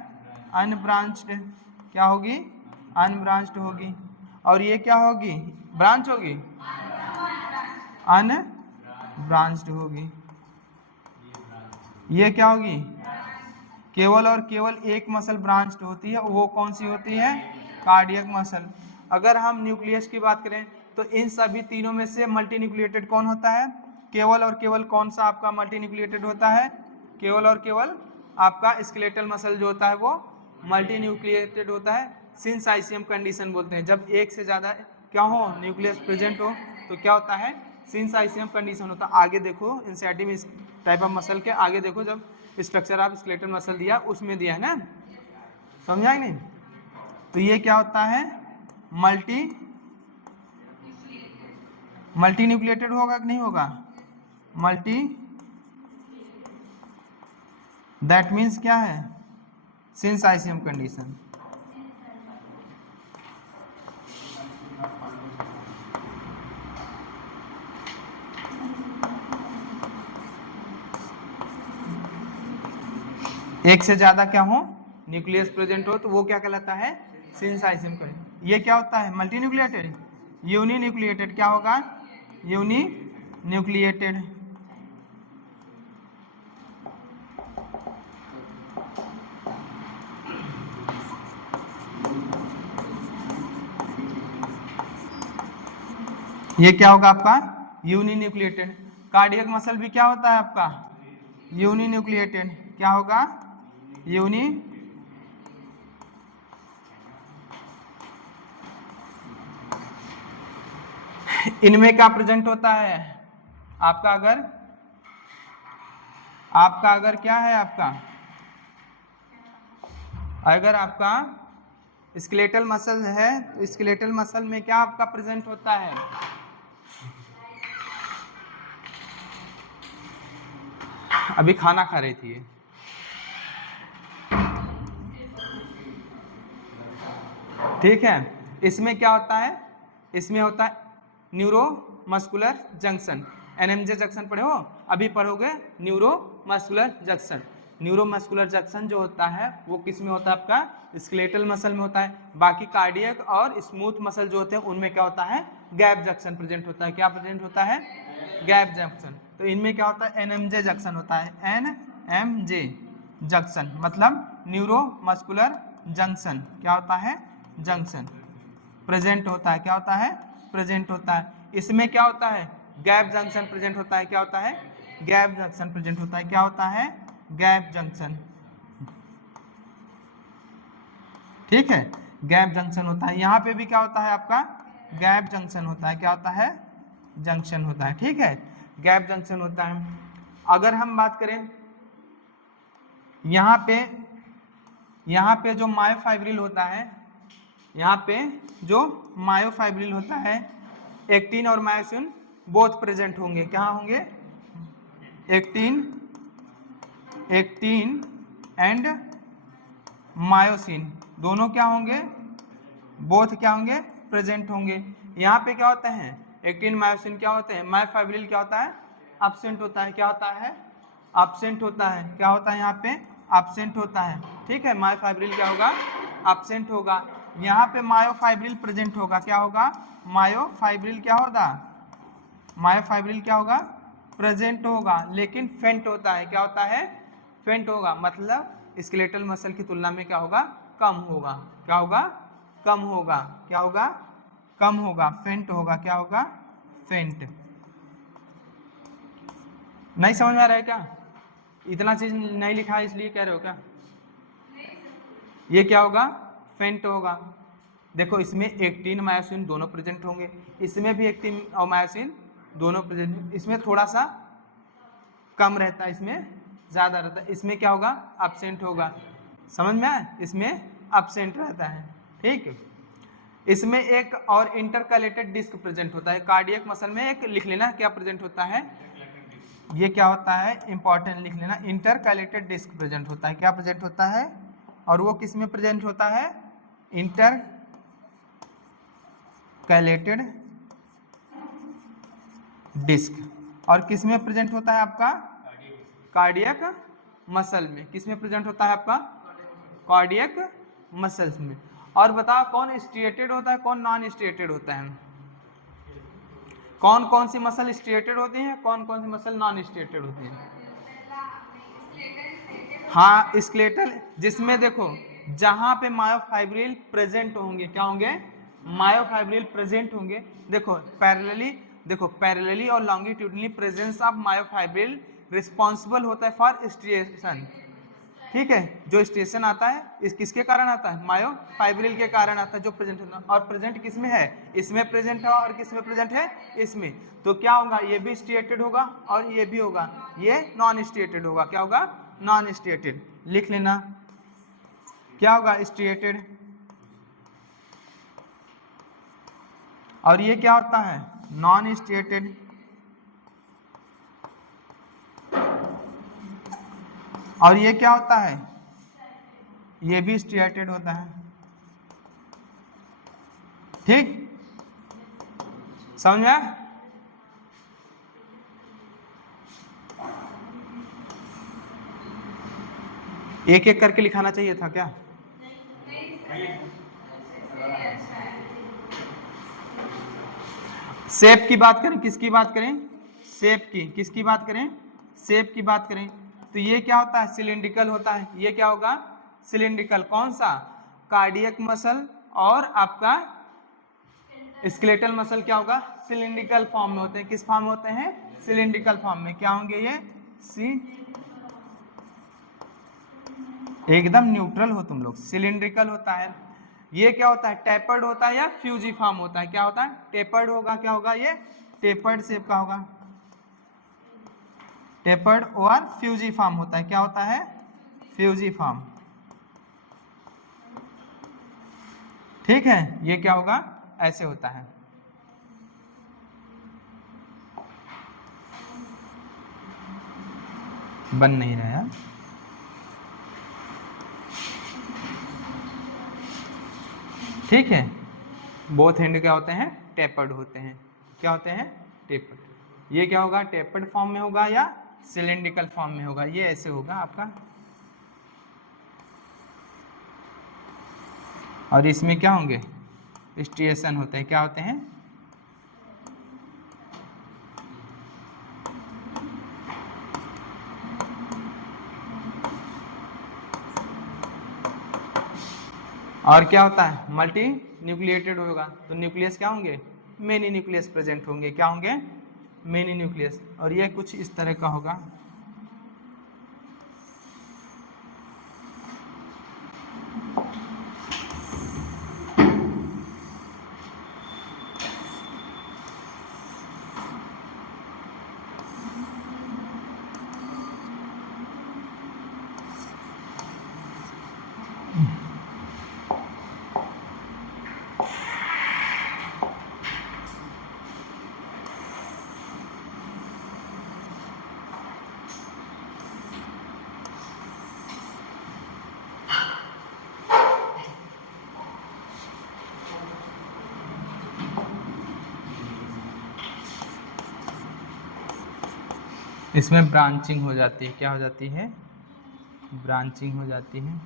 अनब्रांच्ड। क्या होगी? अनब्रांच्ड होगी। और ये क्या होगी? ब्रांच होगी? अनब्रांच्ड होगी। ये क्या होगी? केवल और केवल एक मसल ब्रांच्ड होती है, वो कौन सी होती है? Cardiac muscle. अगर हम न्यूक्लियस की बात करें तो इन सभी तीनों में से मल्टी न्यूक्लिएटेड कौन होता है? केवल और केवल कौन सा आपका मल्टी न्यूक्लिएटेड होता है? केवल और केवल आपका स्केलेटल मसल जो होता है वो मल्टी न्यूक्लिएटेड होता है। सिंसाइसियम कंडीशन बोलते हैं। जब एक से ज़्यादा क्या हो, न्यूक्लियस प्रेजेंट हो, तो क्या होता है? सिंसाइसियम कंडीशन होता है। आगे देखो एनसीईआरटी में इस टाइप ऑफ मसल के आगे देखो, जब स्ट्रक्चर ऑफ स्केलेटल मसल दिया उसमें दिया है ना, समझा कि नहीं? तो ये क्या होता है? मल्टी न्यूक्लिएटेड होगा कि नहीं होगा? मल्टी, दैट मीन्स क्या है? सिंसाइसियम कंडीशन। एक से ज्यादा क्या हो, न्यूक्लियस प्रेजेंट हो, तो वो क्या कहलाता है? सिंसाइसियम कंडीशन। ये क्या होता है? Multi nucleated. यूनी न्यूक्लिएटेड क्या होगा? Uninucleated. ये क्या होगा आपका? Uni nucleated. कार्डियक मसल भी क्या होता है आपका? Uninucleated. क्या होगा? यूनी। इनमें क्या प्रेजेंट होता है आपका? अगर क्या है आपका, अगर आपका स्केलेटल मसल है तो स्केलेटल मसल में क्या आपका प्रेजेंट होता है? अभी खाना खा रही थी। ठीक है। इसमें क्या होता है? इसमें होता है neuro muscular junction. NMJ junction पढ़े हो? अभी पढ़ोगे neuro muscular junction. Neuro muscular junction जो होता है वो किस में होता है? आपका स्केलेटल मसल में होता है। बाकी कार्डियक और स्मूथ मसल जो होते हैं उनमें क्या होता है? गैप जंक्शन प्रेजेंट होता है। क्या प्रेजेंट होता है? Gap junction. तो इनमें क्या होता है? एनएमजे जंक्शन होता है। एनएमजे जंक्शन मतलब न्यूरो मस्कुलर जंक्शन क्या होता है? जंक्शन प्रेजेंट होता है। क्या होता है? प्रेजेंट होता है। इसमें क्या होता है? गैप जंक्शन प्रेजेंट होता है। क्या होता है? गैप जंक्शन प्रेजेंट होता है। क्या होता है? Gap junction. ठीक है, गैप जंक्शन होता है। यहाँ पे भी क्या होता है आपका? गैप जंक्शन होता है। क्या होता है? जंक्शन होता है। ठीक है, गैप जंक्शन होता है। अगर हम बात करें यहाँ पे जो मायोफाइब्रिल होता है, यहाँ पे जो मायोफाइब्रिल होता है, एक्टिन और मायोसिन बोथ प्रेजेंट होंगे, क्या होंगे, एक्टिन एंड मायोसिन दोनों क्या होंगे, बोथ क्या होंगे, प्रेजेंट होंगे। यहाँ पे क्या होता है, एक्टिन मायोसिन क्या होते हैं, मायोफाइब्रिल क्या होता है, एब्सेंट होता है, क्या होता है, एब्सेंट होता है, क्या होता है यहाँ पे, एब्सेंट होता है। ठीक है, मायोफाइब्रिल क्या होगा, एब्सेंट होगा। यहाँ पे मायोफाइब्रिल प्रेजेंट होगा, क्या होगा, मायोफाइब्रिल क्या होगा, मायोफाइब्रिल क्या होगा, प्रेजेंट होगा, लेकिन फेंट होता है, क्या होता है, फेंट होगा, मतलब स्केलेटल मसल की तुलना में क्या होगा, कम होगा, क्या होगा, कम होगा, क्या होगा, कम होगा, फेंट होगा, क्या होगा, फेंट। नहीं समझ में आ रहा है क्या, इतना चीज नहीं लिखा है इसलिए कह रहे हो क्या, ये क्या होगा, फेंट होगा। देखो इसमें एक्टिन मायोसिन दोनों प्रेजेंट होंगे, इसमें भी एक्टिन और मायोसिन दोनों प्रेजेंट, इसमें थोड़ा सा कम रहता है, इसमें ज्यादा रहता है, इसमें क्या होगा, एब्सेंट होगा, समझ में आया, इसमें एब्सेंट रहता है। ठीक, इसमें एक और इंटरकैलेटेड डिस्क प्रेजेंट होता है, कार्डियक मसल में एक लिख लेना क्या प्रेजेंट होता है, ये क्या होता है, इंपॉर्टेंट लिख लेना, इंटरकैलेटेड डिस्क प्रेजेंट होता है, क्या प्रेजेंट होता है, और वो किस में प्रेजेंट होता है, इंटरकैलेटेड डिस्क, और किस में प्रेजेंट होता है आपका, कार्डियक मसल में, किस में प्रेजेंट होता है आपका, कार्डियक मसल्स में। और बताओ कौन स्ट्रिएटेड होता है, कौन नॉन स्ट्रिएटेड होता है, कौन कौन सी मसल स्ट्रिएटेड होती हैं, कौन कौन सी मसल नॉन स्ट्रिएटेड होती हैं। हाँ, स्केलेटल, जिसमें देखो जहां पे मायोफाइब्रिल प्रेजेंट होंगे, क्या होंगे, मायोफाइब्रिल प्रेजेंट होंगे। देखो पैरेलली और longitudinally presence of myofibril responsible होता है फॉर स्ट्रिएशन। ठीक है, जो स्ट्रिएशन आता है इस किसके कारण आता है, मायोफाइब्रिल के कारण आता है, जो प्रेजेंट होता है, और प्रेजेंट किस में है, इसमें प्रेजेंट है, और किस में प्रेजेंट है, इसमें। तो क्या होगा, ये भी स्ट्रिएटेड होगा और ये भी होगा, ये नॉन स्ट्रिएटेड होगा, क्या होगा, नॉन स्ट्रिएटेड, लिख लेना, क्या होगा, स्ट्रिएटेड। और ये क्या होता है, नॉन स्ट्रिएटेड। और ये क्या होता है, ये भी स्ट्रिएटेड होता है। ठीक, समझ में आया? एक एक करके लिखाना चाहिए था क्या, शेप की बात करें, किसकी बात करें, शेप की, किसकी बात करें, शेप की बात करें, तो ये क्या होता है, सिलिंड्रिकल होता है, ये क्या होगा, सिलिंड्रिकल, कौन सा, कार्डियक मसल, और आपका स्केलेटल मसल क्या होगा, सिलिंड्रिकल फॉर्म में होते हैं, किस फॉर्म में होते हैं, सिलिंड्रिकल फॉर्म में, क्या होंगे ये, सी, एकदम न्यूट्रल हो तुम लोग, सिलिंड्रिकल होता है। ये क्या होता है, टेपर्ड होता है या फ्यूजीफॉर्म होता है, क्या होता है, टेपर्ड होगा, क्या होगा, ये टेपर्ड शेप का होगा, टेपर्ड और फ्यूजीफॉर्म होता है, क्या होता है, फ्यूजीफॉर्म। ठीक है, ये क्या होगा, ऐसे होता है। बन नहीं रहा यार, ठीक है, बोथ एंड क्या होते हैं, टेपर्ड होते हैं, क्या होते हैं, टेपर्ड। ये क्या होगा, टेपर्ड फॉर्म में होगा या सिलिंड्रिकल फॉर्म में होगा, ये ऐसे होगा आपका। और इसमें क्या होंगे, स्ट्रिएशन होते हैं, क्या होते हैं, और क्या होता है, मल्टी न्यूक्लिएटेड होगा, तो न्यूक्लियस क्या होंगे, मेनी न्यूक्लियस प्रेजेंट होंगे, क्या होंगे, मेनी न्यूक्लियस। और ये कुछ इस तरह का होगा, इसमें ब्रांचिंग हो जाती है, क्या हो जाती है, ब्रांचिंग हो जाती है।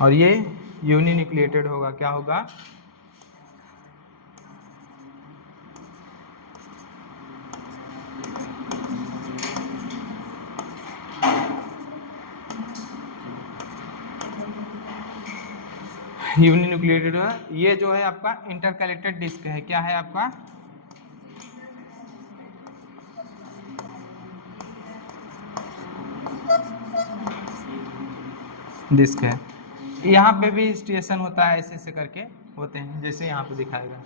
और ये यूनिन्यूक्लिएटेड होगा, क्या होगा, यूनिन्यूक्लिएटेड है। ये जो है आपका इंटरकलेक्टेड डिस्क है, क्या है आपका, डिस्क है। यहाँ पे भी स्टेशन होता है, ऐसे ऐसे करके होते हैं, जैसे यहाँ पे दिखाएगा।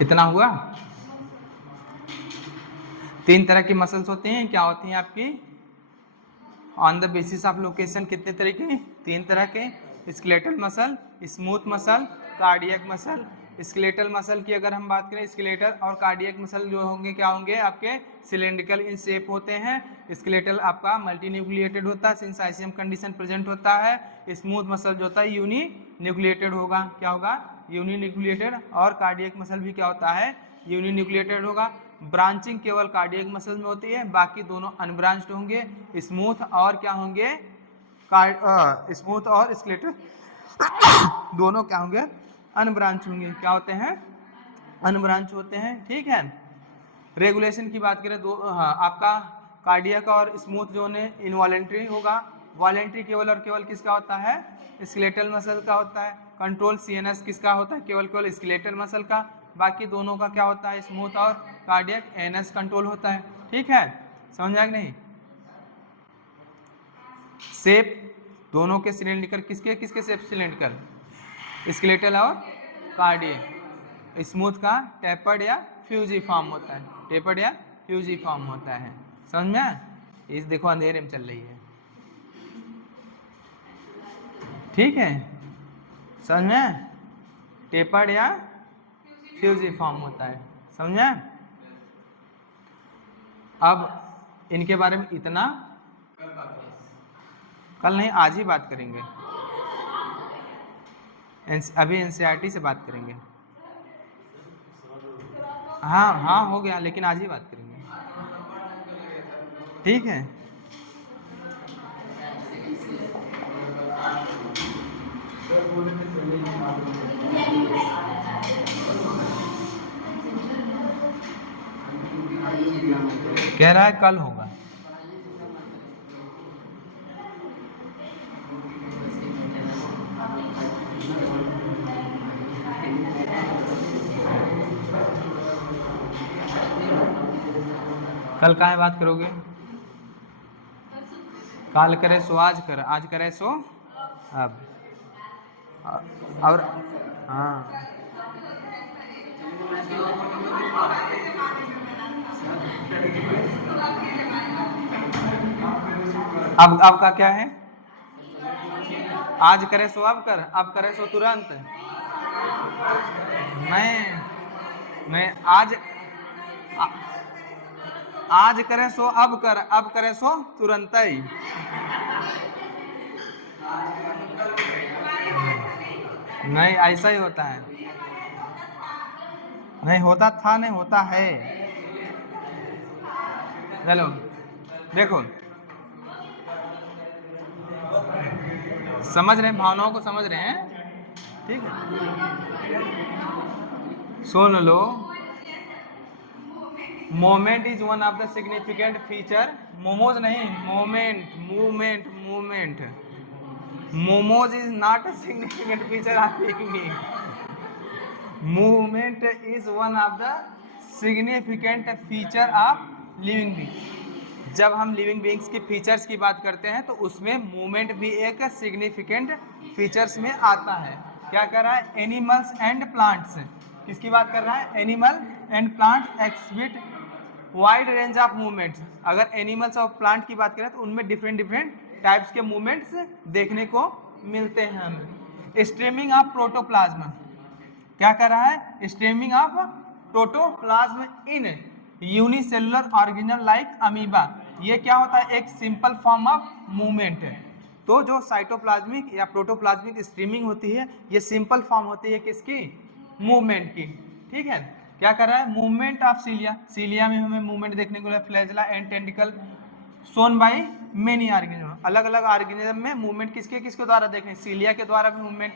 इतना हुआ। 3 तरह की मसल्स होती हैं, क्या होती हैं आपकी, on the basis of location, कितने तरह के, 3 तरह के, skeletal muscle, smooth muscle, cardiac muscle. Skeletal muscle की अगर हम बात करें, स्केलेटल और कार्डियक मसल जो होंगे क्या होंगे आपके, सिलेंड्रिकल इन शेप होते हैं। स्केलेटल आपका मल्टीन्यूक्लिएटेड होता है, सिंसाइसियम कंडीशन प्रेजेंट होता है। स्मूथ मसल जो होता है यूनी न्यूक्लिएटेड होगा, क्या होगा, यूनी न्यूक्लिएटेड। और कार्डियक मसल भी क्या होता है, यूनी न्यूक्लिएटेड होगा। ब्रांचिंग केवल कार्डियक मसल में होती है, बाकी दोनों अनब्रांच्ड होंगे। स्मूथ और क्या होंगे, स्मूथ और स्केलेटल दोनों क्या होंगे, अनब्रांच होंगे, क्या होते हैं, अनब्रांच होते हैं। ठीक है। रेगुलेशन की बात करें, आपका कार्डियक और स्मूथ जो है इनवॉलेंट्री होगा। वॉलेंट्री केवल और केवल किसका होता है, स्केलेटल मसल का होता है। कंट्रोल सीएनएस किसका होता है, केवल केवल स्केलेटल मसल का। बाकी दोनों का क्या होता है, स्मूथ और कार्डियक एनएस कंट्रोल होता है। ठीक है, समझ आया कि नहीं। शेप दोनों के सिलेंड्रिकल, किसके किसके शेप सिलेंड्रिकल, स्केलेटल और कार्डियक। स्मूथ का टेपर्ड या फ्यूजी फॉर्म होता है, टेपर्ड या फ्यूजी फॉर्म होता है। समझ में, इस देखो अंधेरे में चल रही है, ठीक है, समझ में, टेपर्ड या फ्यूजी फॉर्म होता है, समझ में। अब इनके बारे में इतना, कल नहीं आज ही बात करेंगे, अभी एनसीईआरटी से बात करेंगे। हाँ हाँ हो गया, लेकिन आज ही बात करेंगे, ठीक है। कह रहा है कल होगा। कल काहे बात करोगे, काल करे सो आज कर, आज करे सो अब। और हाँ अब का क्या है, आज करे सो अब कर, अब करे सो तुरंत। मैं आज करे सो अब कर, अब करे सो तुरंत ही। नहीं ऐसा ही होता है, नहीं होता था, नहीं होता है। चलो देखो, समझ रहे हैं, भावनाओं को समझ रहे हैं, ठीक है। सुन लो, moment is one of the significant feature, momos नहीं, moment, movement, movement. Momos is not a significant feature of living being. Movement is one of the significant feature of living being. जब हम लिविंग बीइंग्स की फीचर्स की बात करते हैं तो उसमें मूवमेंट भी एक सिग्निफिकेंट फीचर्स में आता है। क्या कर रहा है, एनिमल्स एंड प्लांट्स, किसकी बात कर रहा है, animal and plant exhibit wide range of movements. अगर एनिमल्स और प्लांट की बात करें तो उनमें डिफरेंट डिफरेंट टाइप्स के मूवमेंट्स देखने को मिलते हैं हमें। स्ट्रीमिंग ऑफ प्रोटोप्लाज्म, क्या कर रहा है? Streaming of protoplasm in unicellular organism like amoeba. ये क्या होता है? एक सिंपल फॉर्म ऑफ मूवमेंट है। तो जो साइटोप्लाज्मिक या प्रोटोप्लाज्मिक स्ट्रीमिंग होती है, ये सिंपल फॉर्म होती है किसकी? मूवमेंट की। ठीक है, क्या कर रहा है? Movement of सीलिया। सीलिया में हमें मूवमेंट देखने को मिला, flagella and tentacle shown by many organism. अलग अलग ऑर्गेनिज्म में मूवमेंट किसके किसके द्वारा देखने? सीलिया के द्वारा भी मूवमेंट,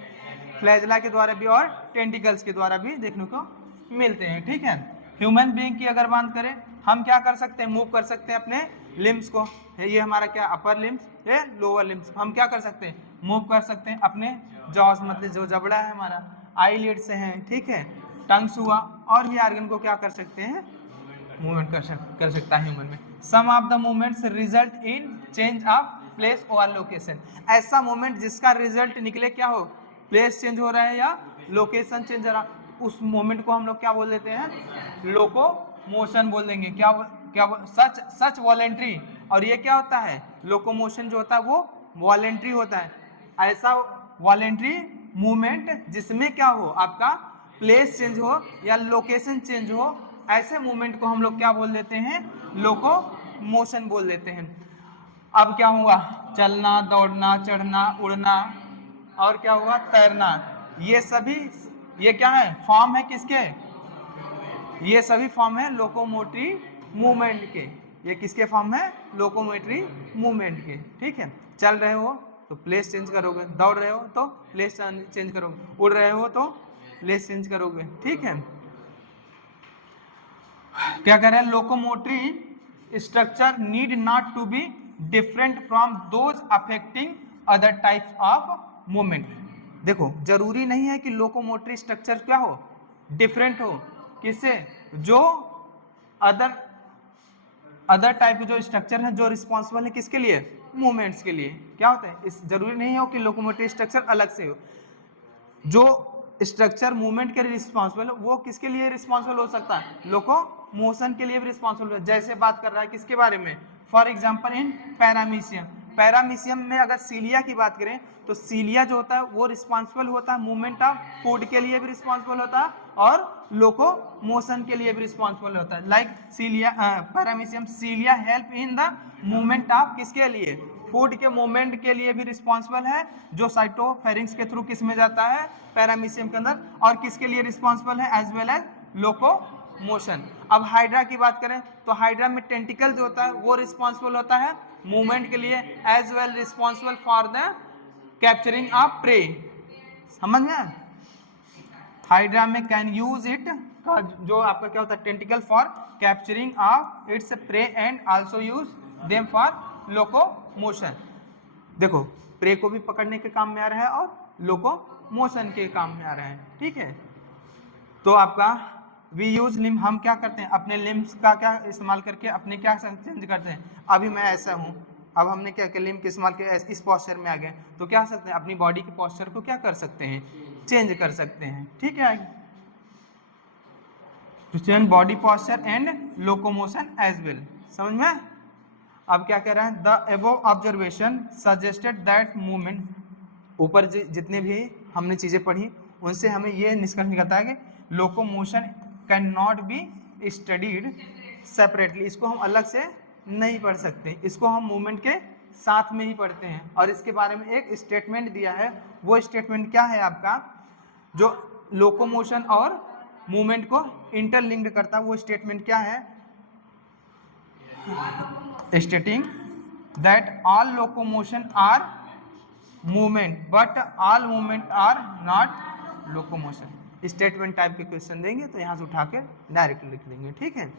फ्लैजेला के द्वारा भी और टेंटिकल्स के द्वारा भी देखने को मिलते हैं। ठीक है, ह्यूमन बीइंग की अगर बात करें, हम क्या कर सकते हैं? मूव कर सकते हैं अपने लिम्स को। ये हमारा क्या अपर लिम्स, ये लोअर लिम्स। हम क्या कर सकते हैं? मूव कर सकते हैं अपने जॉस, मतलब जो जबड़ा है हमारा, आईलिड्स हैं, ठीक है, टंग्स हुआ, और भी ऑर्गन को क्या कर सकते हैं? मूवमेंट कर सकता है ह्यूमन में। Some of the movements result in change of place और लोकेशन। ऐसा मूवमेंट जिसका रिजल्ट निकले क्या हो? प्लेस चेंज हो रहा है या लोकेशन चेंज हो रहा, उस मोमेंट को हम लोग क्या बोल देते हैं? लोको मोशन बोल देंगे। क्या सच वॉलेंट्री। और ये क्या होता है? लोकोमोशन जो होता है वो वॉलेंट्री होता है। ऐसा वॉलेंट्री मूवमेंट जिसमें क्या हो? आपका प्लेस चेंज हो या लोकेशन चेंज हो, ऐसे मूवमेंट को हम लोग क्या बोल देते हैं? लोकोमोशन बोल देते हैं। अब क्या हुआ? चलना, दौड़ना, चढ़ना, उड़ना, और क्या हुआ? तैरना। ये सभी, ये क्या है? फॉर्म है किसके? ये सभी फॉर्म है लोकोमोटरी मूवमेंट के। ये किसके फॉर्म है? लोकोमोटरी मूवमेंट के। ठीक है, चल रहे हो तो प्लेस चेंज करोगे, दौड़ रहे हो तो प्लेस चेंज करोगे, उड़ रहे हो तो प्लेस चेंज करोगे। ठीक है, क्या कह रहे हैं? Locomotory structure need not to be different from those affecting other types of movement. देखो, जरूरी नहीं है कि लोकोमोटरी स्ट्रक्चर क्या हो? डिफरेंट हो। किससे? जो अदर टाइप के जो स्ट्रक्चर है जो रिस्पॉन्सिबल है किसके लिए? मूवमेंट्स के लिए। क्या होता है? इस जरूरी नहीं हो कि लोकोमोटरी स्ट्रक्चर अलग से हो। जो स्ट्रक्चर मूवमेंट के लिए रिस्पॉन्सिबल है वो किसके लिए रिस्पॉन्सिबल हो सकता है? लोकोमोशन के लिए भी रिस्पॉन्सिबल है। जैसे बात कर रहा है किसके बारे में? For example in paramecium. Paramecium में अगर सीलिया की बात करें तो सीलिया जो होता है वो रिस्पॉन्सिबल होता है मूवमेंट ऑफ फूड के लिए भी रिस्पॉन्सिबल होता है और लोकोमोशन के लिए भी रिस्पॉन्सिबल होता है। Like cilia, paramecium cilia help in the movement of किसके लिए? फूड के मूवमेंट के लिए भी रिस्पॉन्सिबल है, जो साइटोफेरिंक्स के थ्रू किस में जाता है? पैरामीशियम के अंदर। और किसके लिए रिस्पॉन्सिबल है? As well as locomotion. अब हाइड्रा की बात करें तो हाइड्रा में टेंटिकल जो होता है वो रिस्पॉन्सिबल होता है मूवमेंट के लिए, as well responsible for the capturing of prey. समझ में? हाइड्रा में कैन यूज इट का जो आपका क्या होता है? Tentacle for capturing of its prey and also use them for locomotion. देखो, प्रे को भी पकड़ने के काम में आ रहा है और लोकोमोशन के काम में आ रहा है। ठीक है, तो आपका वी यूज लिम्ब, हम क्या करते हैं? अपने लिम्स का क्या इस्तेमाल करके अपने क्या चेंज करते हैं? अभी मैं ऐसा हूँ, अब हमने क्या किया? लिम्ब के इस्तेमाल किया, इस पोस्चर में आ गए, तो क्या सकते हैं? अपनी बॉडी के पोस्चर को क्या कर सकते हैं? चेंज कर सकते हैं। ठीक है, to change body posture and locomotion as well. समझ में? अब क्या कह रहा है? The above observation suggested that movement, ऊपर जितने भी हमने चीजें पढ़ी उनसे हमें ये निष्कर्ष निकलता है कि locomotion can not be studied separately. इसको हम अलग से नहीं पढ़ सकते, इसको हम मूवमेंट के साथ में ही पढ़ते हैं। और इसके बारे में एक स्टेटमेंट दिया है, वो स्टेटमेंट क्या है आपका? जो लोकोमोशन और मूवमेंट को इंटरलिंक्ड करता है, वो स्टेटमेंट क्या है? Stating that all locomotion are movement but all movement are not locomotion. Statement type के क्वेश्चन देंगे तो यहाँ से उठा के डायरेक्ट लिख देंगे। ठीक है,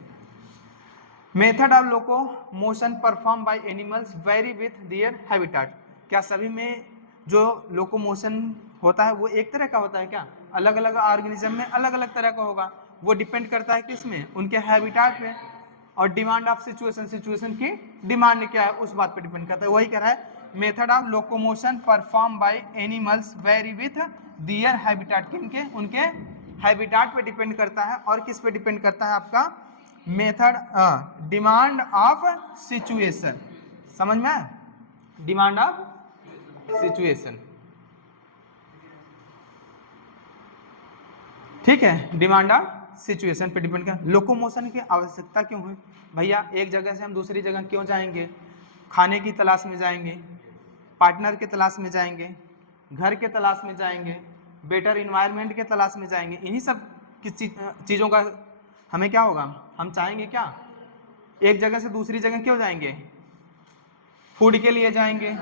method of locomotion perform by animals very with their habitat. क्या सभी में जो लोकोमोशन होता है वो एक तरह का होता है क्या? अलग अलग ऑर्गेनिज्म में अलग अलग तरह का होगा। वो डिपेंड करता है किस में? उनके हैबिटेट पे और डिमांड ऑफ सिचुएशन, सिचुएशन की डिमांड क्या है उस बात पे डिपेंड करता है। वही कह रहा है method of locomotion perform by animals very with their habitat. किनके? उनके हैबिटेट पे डिपेंड करता है। और किस पे डिपेंड करता है? आपका मेथड, डिमांड ऑफ सिचुएशन, समझ में आया? डिमांड ऑफ सिचुएशन, ठीक है, डिमांड ऑफ सिचुएशन पे डिपेंड कर। लोकोमोशन की आवश्यकता क्यों हुई? भैया एक जगह से हम दूसरी जगह क्यों जाएंगे? खाने की तलाश में जाएंगे, पार्टनर के तलाश में जाएंगे, घर के तलाश में जाएंगे, बेटर इन्वायरमेंट के तलाश में जाएंगे। इन्हीं सब चीज़ों का हमें क्या होगा, हम चाहेंगे क्या? एक जगह से दूसरी जगह क्यों जाएंगे? फूड के लिए जाएंगे,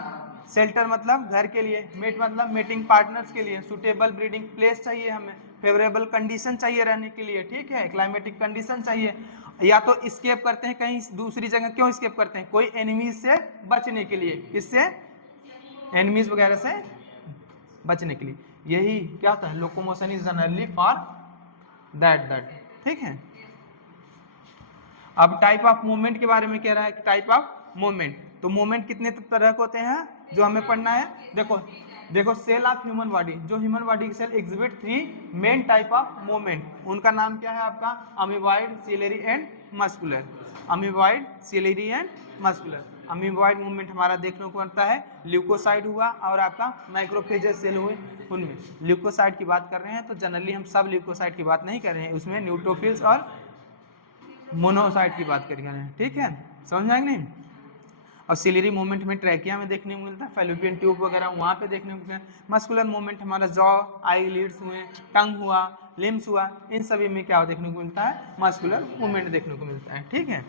शेल्टर मतलब घर के लिए, मेट मतलब मीटिंग पार्टनर्स के लिए, सुटेबल ब्रीडिंग प्लेस चाहिए हमें, फेवरेबल कंडीशन चाहिए रहने के लिए, ठीक है, क्लाइमेटिक कंडीशन चाहिए, या तो स्केप करते हैं कहीं दूसरी जगह। क्यों स्केप करते हैं? कोई एनिमीज से बचने के लिए, इससे एनिमीज वगैरह से बचने के लिए। यही क्या होता है, locomotion is generally for that, ठीक है। अब टाइप ऑफ मूवमेंट के बारे में कह रहा है कि टाइप ऑफ मूवमेंट, तो मूवमेंट कितने तरह के होते हैं जो हमें पढ़ना है। देखो सेल ऑफ ह्यूमन बॉडी, जो ह्यूमन बॉडी की cell exhibit 3 main type of movement. उनका नाम क्या है आपका? Amoeboid, ciliary and muscular. Amoeboid, ciliary and muscular. Amoeboid movement हमारा देखने को मिलता है ल्यूकोसाइड हुआ और आपका माइक्रोफेजेस सेल हुए, उनमें ल्यूकोसाइड की बात कर रहे हैं। तो जनरली हम सब ल्यूकोसाइड की बात नहीं कर रहे हैं, उसमें न्यूट्रोफिल्स और मोनोसाइट की बात कर रहे हैं, ठीक है, समझ में आएगा नहीं। और सिलेरी मूवमेंट में ट्रैकिया में देखने को मिलता है, फैलोपियन ट्यूब वगैरह वहाँ पे देखने को मिलता है। मस्कुलर मूवमेंट हमारा जॉ, आई लीड्स हुए, टंग हुआ, लिम्स हुआ, इन सभी में क्या देखने को मिलता है? मस्कुलर मूवमेंट देखने को मिलता है, ठीक है।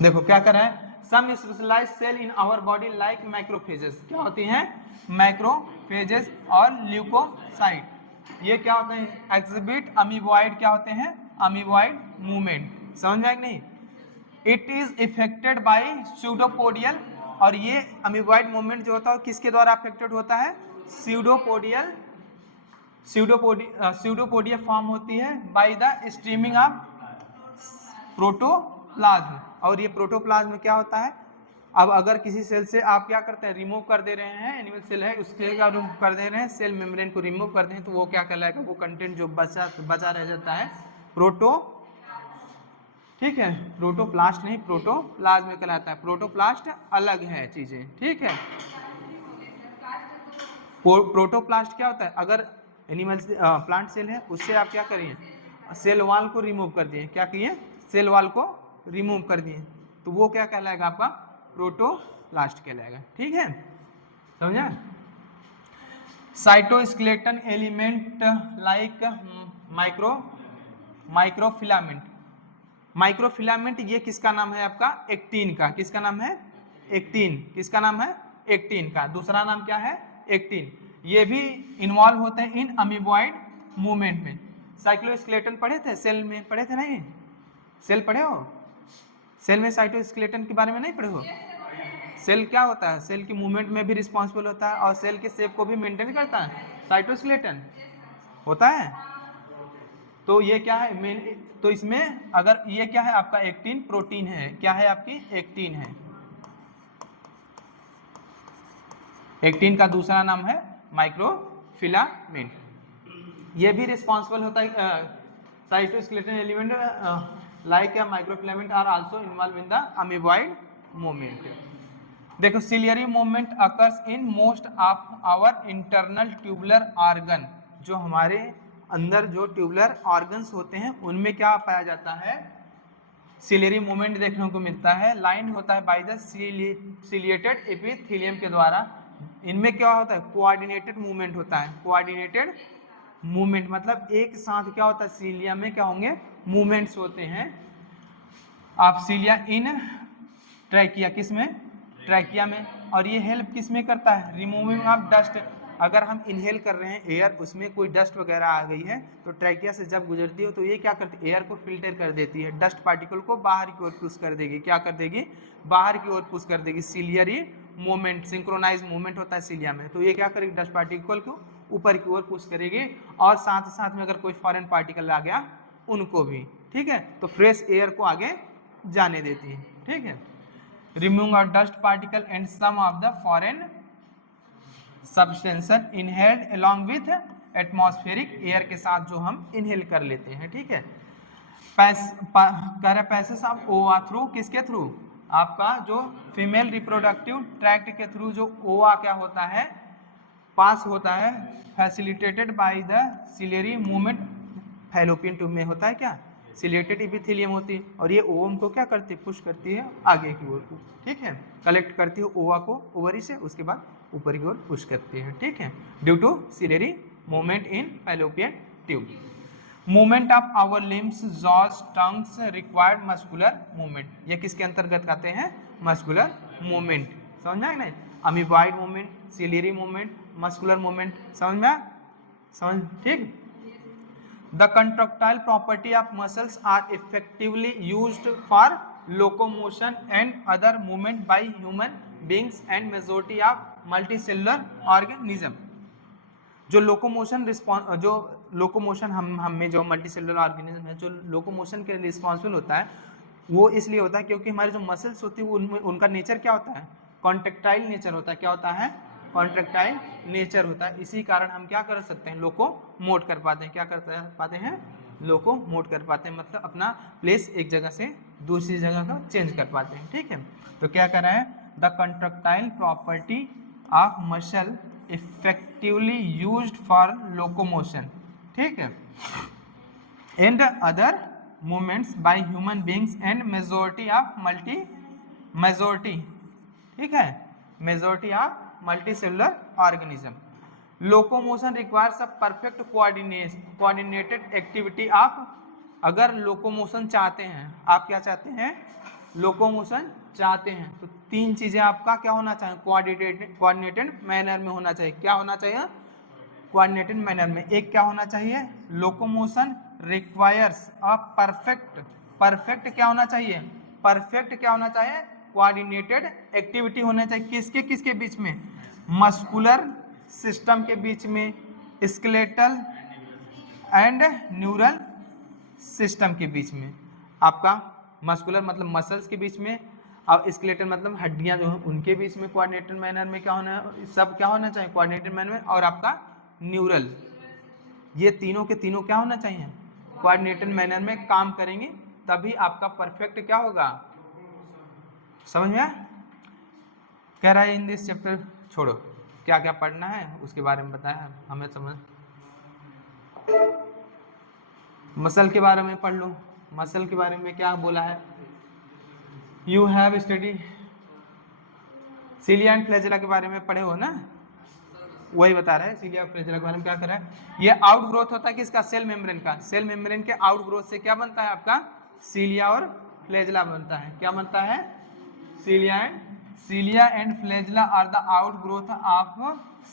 देखो क्या कर रहा है, some specialised cell in our body like macrophages, क्या होती हैं? माइक्रोफेजेस और ल्यूकोसाइट। ये क्या होते हैं? एक्सिबिट अमीबॉइड, क्या होते हैं? अमीबॉइड मूवमेंट, समझ में आया कि नहीं। इट इज इफेक्टेड बाय स्यूडोपोडियल, और ये अमीबॉइड मूवमेंट जो होता है किसके द्वारा अफेक्टेड होता है? स्यूडोपोडियल, स्यूडोपोडिया फॉर्म होती है by the streaming of protoplasm. और ये प्रोटोप्लाज्म में क्या होता है? अब अगर किसी सेल से आप क्या करते हैं, रिमूव कर दे रहे हैं, एनिमल सेल है उसके क्या रिमूव कर दे रहे हैं, सेल मेम्ब्रेन को रिमूव करते हैं, तो वो क्या कहलाएगा? वो कंटेंट जो बचा रह जाता है प्रोटो, ठीक है, प्रोटोप्लास्ट नहीं, प्रोटोप्लाज्म कहलाता है। प्रोटोप्लास्ट अलग है चीजें, ठीक है। प्रोटोप्लास्ट क्या होता है? अगर एनिमल प्लांट सेल है उससे आप क्या करिए, सेल वॉल को रिमूव कर दिए, क्या किए? सेल वॉल को रिमूव कर दिए, तो वो क्या कहलाएगा? आपका प्रोटोप्लास्ट कहलाएगा, ठीक है, समझा। Cytoskeleton element like microfilament. Microfilament ये किसका नाम है आपका? एक्टिन का। किसका नाम है? एक्टिन। किसका नाम है? एक्टिन का। दूसरा नाम क्या है? एक्टिन। ये भी इन्वॉल्व होते हैं इन अमीबॉइड मूवमेंट में। साइक्लोस्केलेटन पढ़े थे, सेल में पढ़े थे नहीं? सेल पढ़े हो? सेल में साइटोस्केलेटन के बारे में नहीं पढ़े हो? सेल क्या होता है? सेल की मूवमेंट में भी रिस्पॉन्सिबल होता है और सेल के शेप को भी मेंटेन करता है, साइटोस्केलेटन होता है। तो ये क्या है मेन? तो इसमें अगर ये क्या है आपका? एक्टिन प्रोटीन है। क्या है आपकी? एक्टिन है। एक्टिन का दूसरा नाम है माइक्रोफिलामेंट। ये भी रिस्पॉन्सिबल होता है cytoskeleton element like microfilament are also involve in the amoeboid movement. देखो ciliary movement occurs in most of our internal tubular organ. जो हमारे अंदर जो ट्यूबुलर ऑर्गन्स होते हैं उनमें क्या पाया जाता है? सिलियरी मूवमेंट देखने को मिलता है। लाइन होता है बाय द सिलिएटेड एपिथेलियम के द्वारा। इनमें क्या होता है? कोऑर्डिनेटेड मूवमेंट होता है। कोऑर्डिनेटेड मूवमेंट मतलब एक साथ क्या होता है? सीलिया में क्या होंगे? मूवमेंट्स होते हैं। आप सीलिया इन ट्रैकिया, किस में? ट्रैकिया में। और ये हेल्प किस में करता है? Removing of dust. अगर हम इनहेल कर रहे हैं एयर, उसमें कोई डस्ट वगैरह आ गई है तो ट्रैकिया से जब गुजरती हो तो ये क्या करती है? एयर को फिल्टर कर देती है, डस्ट पार्टिकल को बाहर की ओर पुश कर देगी। क्या कर देगी? बाहर की ओर पुश कर देगी। सिलियरी मूवमेंट, सिंक्रोनाइज मूवमेंट होता है सीलिया में। तो ये क्या करेगी? डस्ट पार्टिकल को ऊपर की ओर पुश करेगी और साथ साथ में अगर कोई फॉरेन पार्टिकल आ गया उनको भी, ठीक है, तो फ्रेश एयर को आगे जाने देती है, ठीक है। Removing of dust particle and some of the foreign substance inhaled along with atmospheric air के साथ जो हम इनहेल कर लेते हैं, ठीक है। कह रहे पैसेज ऑफ ओवा थ्रू, किसके थ्रू? आपका जो फीमेल रिप्रोडक्टिव ट्रैक्ट के थ्रू जो ओवा क्या होता है, पास होता है, facilitated by the ciliary movement. Fallopian tube में होता है क्या, सिलेटेड इपिथेलियम होती है, और ये ओवम को क्या करती है, पुश करती है आगे की ओर को, ठीक है, कलेक्ट करती है ओवा को ओवरी से, उसके बाद ऊपर की ओर पुश करती है, ठीक है, due to ciliary movement in Fallopian tube. Movement of our limbs, jaws, tongues required muscular movement, ये किसके अंतर्गत आते हैं, मस्कुलर मूवमेंट, समझ में आया नहीं? Amoeboid movement, ciliary movement, muscular movement, समझ में आया? समझ, ठीक। The contractile property of muscles are effectively used for locomotion and other movement by human beings and majority of multicellular organism। जो लोकोमोशन जो लोकोमोशन हम में जो मल्टीसेलुलर ऑर्गेनिज्म है, जो लोकोमोशन के लिए रिस्पॉन्सिबल होता है, वो इसलिए होता है क्योंकि हमारे जो मसल्स होती है उनमें उनका नेचर क्या होता है, कॉन्ट्रेक्टाइल नेचर होता है। क्या होता है, कॉन्ट्रेक्टाइल नेचर होता है। इसी कारण हम क्या कर सकते हैं, लोकोमोट कर पाते हैं। क्या कर पाते हैं, लोकोमोट कर पाते हैं, मतलब अपना प्लेस एक जगह से दूसरी जगह का चेंज कर पाते हैं, ठीक है। तो क्या कर रहा है, the contractile property of muscle effectively used for locomotion, ठीक है, and other movements by human beings and majority of majority, ठीक है, majority of multicellular organism. Locomotion requires a perfect coordinated activity. आप अगर लोकोमोशन चाहते हैं, आप क्या चाहते हैं, लोकोमोशन चाहते हैं, तो तीन चीजें आपका क्या होना चाहिए, कोऑर्डिनेटेड मैनर में होना चाहिए। क्या होना चाहिए, कोऑर्डिनेटेड मैनर में। एक क्या होना चाहिए, लोकोमोशन रिक्वायर्स अ परफेक्ट क्या होना चाहिए, परफेक्ट क्या होना चाहिए, कोऑर्डिनेटेड एक्टिविटी होना चाहिए। किसके किसके बीच में, मस्कुलर सिस्टम के बीच में, स्केलेटल एंड न्यूरल सिस्टम के बीच में। आपका मस्कुलर मतलब मसल्स के बीच में, और स्केलेटल मतलब हड्डियां जो हैं उनके बीच में कोऑर्डिनेटेड मैनर में क्या होना है, सब क्या होना चाहिए, कोऑर्डिनेटेड मैनर में। और आपका न्यूरल, ये तीनों के तीनों क्या होना चाहिए, कोऑर्डिनेटेड मैनर में काम करेंगे, तभी आपका परफेक्ट क्या होगा, समझ में आया? कह रहा है इन दिस चैप्टर, छोड़ो क्या क्या पढ़ना है उसके बारे में बताया हमें, समझ। मसल के बारे में पढ़ लो। मसल के बारे में क्या बोला है, you have study cilia and flagella के बारे में पढ़े हो ना, वही बता रहे हैं। सिलिया और फ्लैजेला के बारे में क्या कर रहा है, ये आउट ग्रोथ होता है किसका, सेल मेम्ब्रेन का। सेल मेम्ब्रेन के आउट ग्रोथ से क्या बनता है आपका, सिलिया और फ्लैजेला बनता है। क्या बनता है, cilia and flagella are the outgrowth of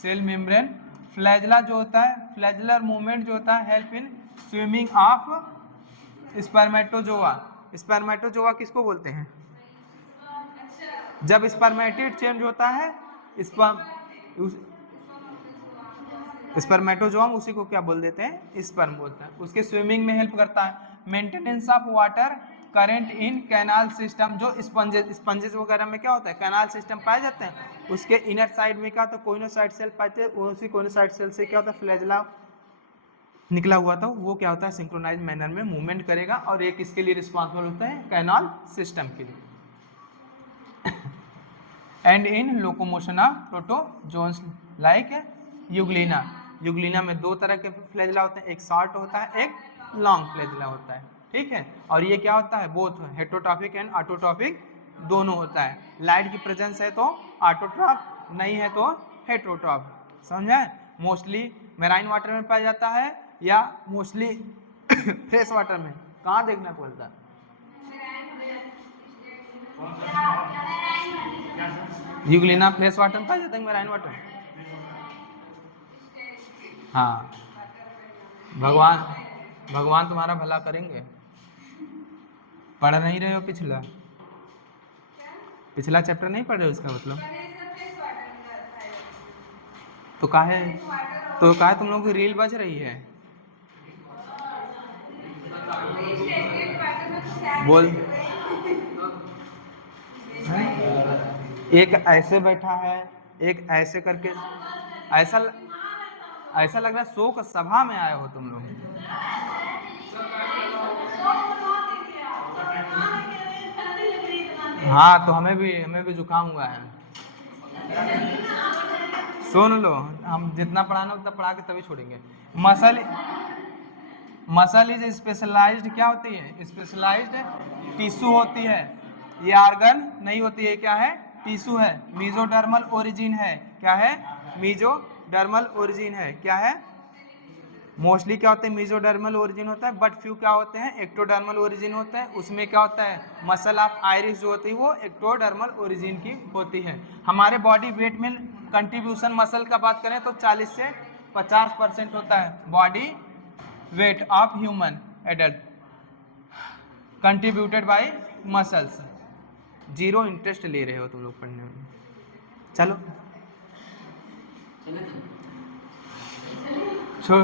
cell membrane. Flagella जो होता है, फ्लैजेलर मूवमेंट जो होता है, help in swimming of spermatozoa. Spermatozoa किसको बोलते हैं, जब स्पर्मेटिड चेंज होता है, स्पर्मेटोजोआ उसी को क्या बोल देते हैं, स्पर्म बोलता है। उसके स्विमिंग में हेल्प करता है। Maintenance of water current in canal system, जो स्पंजेस वगैरह में क्या होता है, कैनाल सिस्टम पाए जाते हैं, उसके इनर साइड में क्या होता है, कोइनोसाइट सेल पाते हैं। उसी कोइनोसाइट सेल से क्या होता है, फ्लैजेला निकला हुआ था, वो क्या होता है, सिंक्रोनाइज मैनर में मूवमेंट करेगा, और एक इसके लिए रिस्पॉन्सिबल होता है कैनाल सिस्टम के लिए। And in locomotion of protozoans like Euglena. Euglena में दो तरह के फ्लैजेला होते हैं, एक शॉर्ट होता है, एक लॉन्ग फ्लैजेला होता है, ठीक है। और ये क्या होता है, बोथ हेटरोट्रॉपिक एंड ऑटोट्रॉपिक दोनों होता है। लाइट की प्रेजेंस है तो ऑटोट्रॉप, नहीं है तो हेटरोट्रॉप, समझा है। मोस्टली मैराइन वाटर में पाया जाता है या मोस्टली फ्रेश वाटर में, कहाँ देखना पड़ता है, यूग्लिना फ्रेश वाटर में पाया जाता है, मैराइन वाटर। हाँ, भगवान तुम्हारा भला करेंगे। पढ़ नहीं रहे हो, पिछला चैप्टर नहीं पढ़ रहे हो, इसका मतलब तो काहे तुम लोगों की रील बज रही है, बोल। एक ऐसे बैठा है, एक ऐसे करके, ऐसा लग रहा है शोक सभा में आए हो तुम लोग। हाँ तो हमें भी जुकाम हुआ है। सुन लो, हम जितना पढ़ाना उतना पढ़ा के तभी छोड़ेंगे। मसल इज स्पेशलाइज्ड, क्या होती है? स्पेशलाइज्ड टिश्यू होती है, ये आर्गन नहीं होती है। क्या है? टिश्यू है। मीजोडर्मल ओरिजिन है। क्या है? मीजोडर्मल ओरिजिन है। क्या है? मोस्टली क्या होते हैं? मीजोडर्मल ओरिजिन होता है, बट फ्यू क्या होते हैं? एक्टोडर्मल ओरिजिन होता है। उसमें क्या होता है? मसल ऑफ आइरिस जो होती है वो एक्टोडर्मल ओरिजिन की होती है। हमारे बॉडी वेट में कंट्रीब्यूशन मसल का बात करें तो 40 से 50% होता है body weight of human adult contributed bye muscles. Zero interest ले रहे हो तुम लोग पढ़ने में। चलो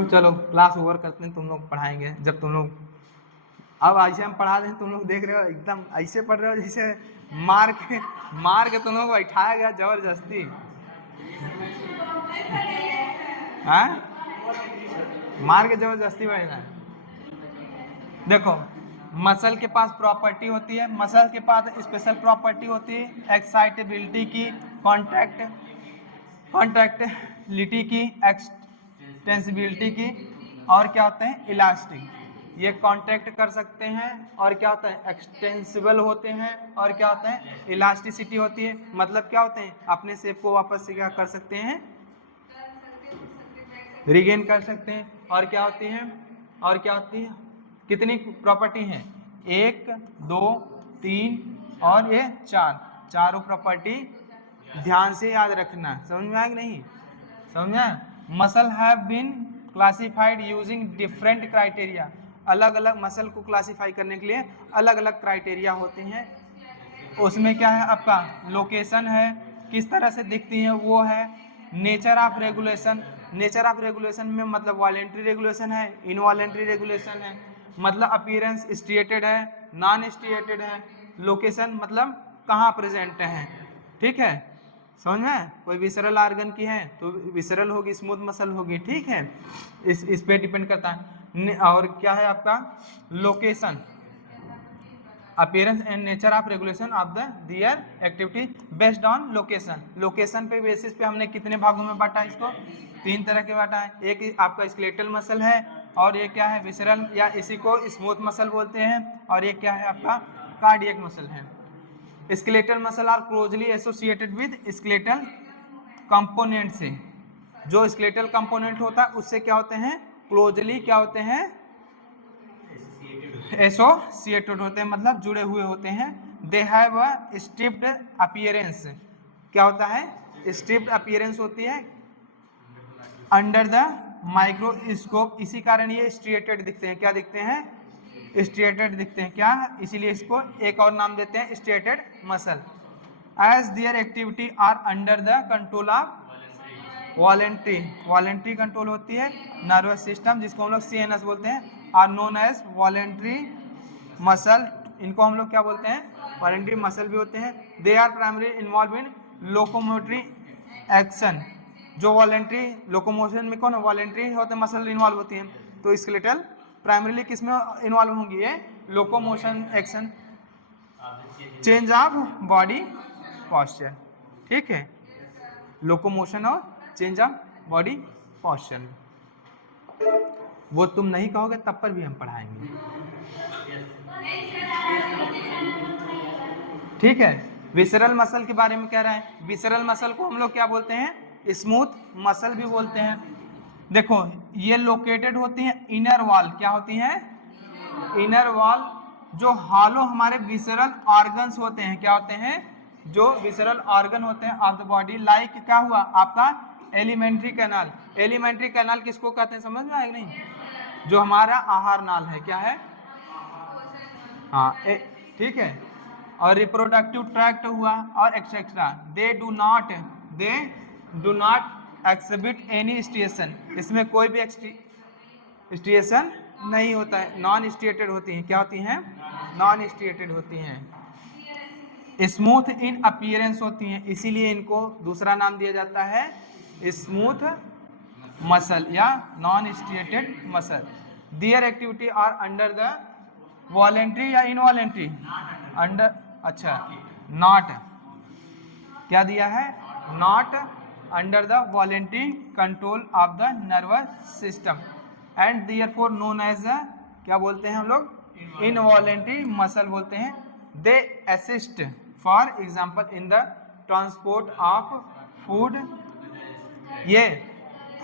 चलो क्लास ओवर करते हैं, तुम लोग पढ़ाएंगे जब तुम लोग। अब ऐसे हम पढ़ा दें, तुम लोग देख रहे हो एकदम ऐसे पढ़ रहे हो जैसे मार के तुम लोग को बैठाया गया जबरदस्ती। हाँ, मार के जबरदस्ती बैठा है। देखो, मसल के पास प्रॉपर्टी होती है, मसल के पास स्पेशल प्रॉपर्टी होती है एक्साइटेबिलिटी की, कॉन्ट्रैक्टिलिटी की, एक्सटेंसिबिलिटी की, और क्या होते हैं? इलास्टिक। ये कॉन्ट्रैक्ट कर सकते हैं और क्या होता है? एक्सटेंसिबल होते हैं, और क्या होता है? इलास्टिसिटी होती है। मतलब क्या होते हैं? अपने शेप को वापस से क्या कर सकते हैं? रिगेन कर सकते हैं। और क्या होती है? कितनी प्रॉपर्टी है? 1 2 3 और ये 4, चारों प्रॉपर्टी ध्यान से याद रखना। समझ में आया कि नहीं? समझ में आया? Muscle have been classified using different criteria. अलग अलग मसल को क्लासिफाई करने के लिए अलग अलग क्राइटेरिया होते हैं। उसमें क्या है? आपका लोकेशन है, किस तरह से दिखती है वो है। Nature of regulation, nature of regulation में मतलब वॉलेंट्री रेगुलेशन है, इनवॉलेंट्री रेगुलेशन है। मतलब अपीयरेंस स्ट्रिएटेड है, नॉन स्ट्रिएटेड है। लोकेशन मतलब कहाँ प्रेजेंट है। ठीक है, समझ में? कोई विसरल आर्गन की है तो विसरल होगी, स्मूथ मसल होगी। ठीक है, इस पे डिपेंड करता है। और क्या है आपका? Location, appearance and nature of regulation of the their activity based on location. Location पे बेसिस पे हमने कितने भागों में बांटा इसको? 3 तरह के बांटा है। एक आपका स्केलेटल मसल है, और ये क्या है? विसरल, या इसी को स्मूथ मसल बोलते हैं। और ये क्या है? आपका कार्डियक मसल है। Skeletal muscle are closely associated with skeletal component से। जो स्केलेटल कंपोनेंट होता है उससे क्या होते हैं? क्लोजली क्या होते हैं? एसोसिएटेड होते हैं, मतलब जुड़े हुए होते हैं। They have a striped appearance. क्या होता है? स्ट्रिप्ड अपीयरेंस होती है अंडर द माइक्रोस्कोप। इसी कारण ये स्ट्रिएटेड दिखते हैं। क्या दिखते हैं? स्ट्रिएटेड दिखते हैं। क्या? इसीलिए इसको एक और नाम देते हैं striated muscle. As their activity are under the control of voluntary control होती है। नर्वस सिस्टम, जिसको हम लोग CNS बोलते हैं, are known as voluntary muscle. इनको हम लोग क्या बोलते हैं? वॉलेंट्री मसल भी होते हैं। They are primary involve in locomotory action. जो वॉलेंट्री लोकोमोशन में कौन वॉलेंट्री होते हैं मसल इन्वॉल्व होती हैं, तो स्केलेटल प्राइमरीली किस में इन्वॉल्व होंगी? ये locomotion action, change of body posture. ठीक है, लोकोमोशन और चेंज ऑफ बॉडी पॉस्चर। वो तुम नहीं कहोगे तब पर भी हम पढ़ाएंगे। ठीक है, विसरल मसल के बारे में कह रहे हैं। विसरल मसल को हम लोग क्या बोलते हैं? स्मूथ मसल भी बोलते हैं। देखो, ये लोकेटेड होती हैं इनर वॉल। क्या होती हैं? Inner wall. जो हॉलो हमारे विसरल ऑर्गन्स होते हैं, क्या होते हैं? जो विसरल ऑर्गन होते हैं ऑफ द बॉडी, लाइक क्या हुआ आपका? Alimentary canal. एलिमेंट्री कैनाल किसको कहते हैं? समझ में आएगा नहीं? जो हमारा आहार नाल है। क्या है? हाँ, ठीक है। और रिप्रोडक्टिव ट्रैक्ट हुआ और etcetera. They do not exhibit any striation. इसमें कोई भी स्ट्रिएशन नहीं होता है, नॉन स्ट्रिएटेड होती हैं। क्या होती हैं? नॉन स्ट्रिएटेड होती हैं। स्मूथ इन अपीयरेंस होती हैं, इसीलिए इनको दूसरा नाम दिया जाता है स्मूथ मसल या non striated muscle. Their activity are under the voluntary या इनवॉलेंट्री? अंडर, अच्छा, नॉट, क्या दिया है, not under the voluntary control of the nervous system and therefore known as क्या बोलते हैं हम लोग, इनवॉलेंटरी मसल बोलते हैं। They assist for example in the transport of food, ये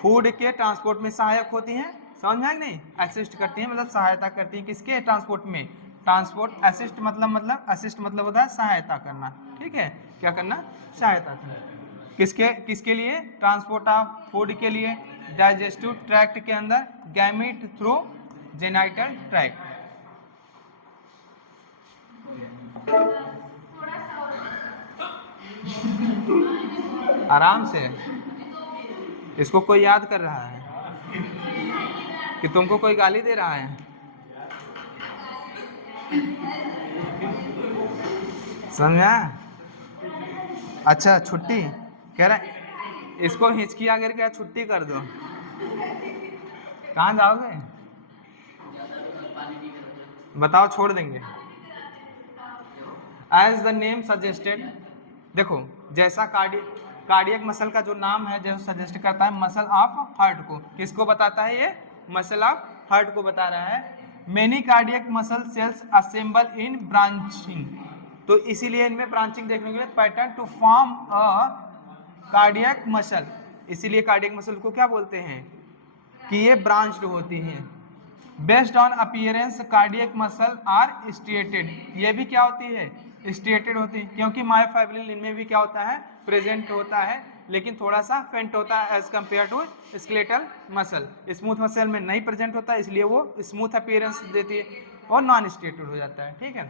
फूड के ट्रांसपोर्ट में सहायक होती हैं, समझ में नहीं, असिस्ट करती हैं मतलब सहायता करती हैं किसके ट्रांसपोर्ट में, ट्रांसपोर्ट असिस्ट मतलब असिस्ट मतलब होता है सहायता करना, ठीक है, क्या करना, सहायता करना, किसके किसके लिए, ट्रांसपोर्ट ऑफ फूड के लिए, डाइजेस्टिव ट्रैक्ट के अंदर, गैमीट थ्रू जेनाइटल ट्रैक्ट। आराम से, इसको कोई याद कर रहा है कि तुमको कोई गाली दे रहा है, समझा। अच्छा छुट्टी कह रहा है, इसको हिचकी आकर के छुट्टी कर दो, कहाँ जाओगे, बताओ, छोड़ देंगे। एज द नेम सजेस्टेड, देखो जैसा कार्डियक मसल का जो नाम है जो सजेस्ट करता है मसल ऑफ हार्ट को, किसको बताता है, ये मसल ऑफ हार्ट को बता रहा है। Many cardiac muscle cells assemble in branching, तो इसीलिए इनमें ब्रांचिंग देखने के लिए pattern to form a cardiac muscle, इसीलिए कार्डियक मसल को क्या बोलते हैं कि ये ब्रांच्ड होती हैं। Based on appearance cardiac muscle are striated, ये भी क्या होती है, स्ट्रिएटेड होती है, क्योंकि मायोफाइब्रिल इनमें भी क्या होता है, प्रेजेंट होता है, लेकिन थोड़ा सा फेंट होता है as compare to skeletal muscle. Smooth muscle में नहीं प्रेजेंट होता है, इसलिए वो स्मूथ अपीयरेंस देती है और नॉन स्ट्रिएटेड हो जाता है, ठीक है।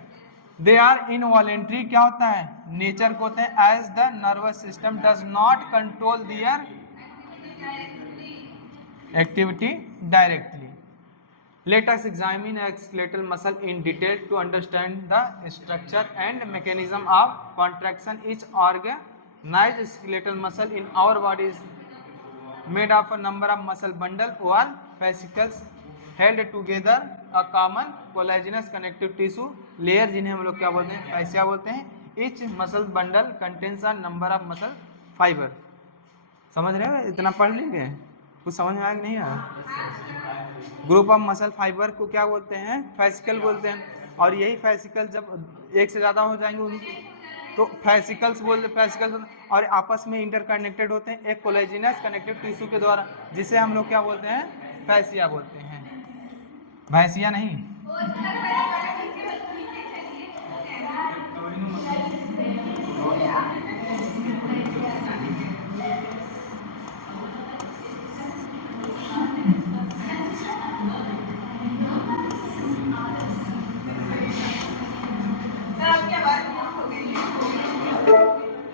दे आर इनवॉलेंट्री, क्या होता है, नेचर को होते हैं, as the nervous system does not control their activity directly. Let us examine a skeletal muscle in detail to understand the structure and mechanism of contraction. Each organized skeletal muscle in our body is made of a number of muscle bundles or fascicles held together a common collagenous connective tissue layer, जिन्हें हम लोग क्या बोलते हैं, fascia बोलते हैं। Each muscle bundle contains a number of muscle fiber। समझ रहे हो, इतना पढ़ लिए, कुछ समझ में आया कि नहीं आया। ग्रुप ऑफ मसल फाइबर को क्या बोलते हैं, फैसिकल बोलते हैं, और यही फैसिकल जब एक से ज़्यादा हो जाएंगे उन तो फैसिकल्स बोलते, फैसिकल और आपस में इंटरकनेक्टेड होते हैं एक कोलेजिनस कनेक्टिव टिश्यू के द्वारा, जिसे हम लोग क्या बोलते हैं, फैसिया बोलते हैं, भैंसिया नहीं।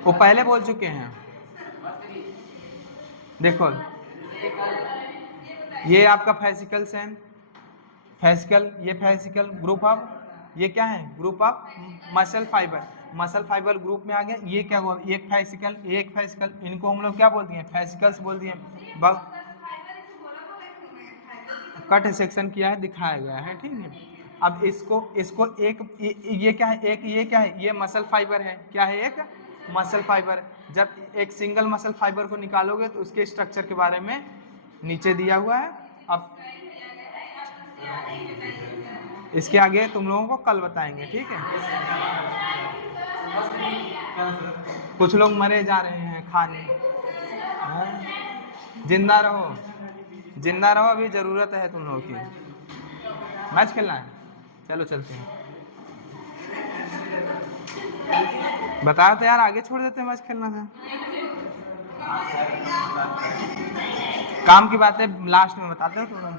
वो पहले बोल चुके हैं, देखो ये आपका फैसिकल्स है, फैसिकल, ये फैसिकल ग्रुप ऑफ, ये क्या है, group of muscle fibre, muscle fiber group में आ गया। ये क्या हुआ, एक फैसिकल, एक फैसिकल, इनको हम लोग क्या बोलते हैं, फैसिकल्स बोलते हैं। कट सेक्शन किया है, दिखाया गया है, ठीक है। अब इसको एक ये क्या है, एक ये क्या है, ये मसल फाइबर है, क्या है, एक मसल फाइबर। जब एक सिंगल मसल फाइबर को निकालोगे तो उसके स्ट्रक्चर के बारे में नीचे दिया हुआ है। अब इसके आगे तुम लोगों को कल बताएंगे, ठीक है। कुछ लोग मरे जा रहे हैं खाने, जिंदा रहो, जिंदा रहो, अभी जरूरत है तुम लोगों की। मैच खेलना है, चलो चलते हैं। बताया तो यार, आगे छोड़ देते हैं, मैच खेलना था। काम की बातें लास्ट में बताते हो तुम लोग।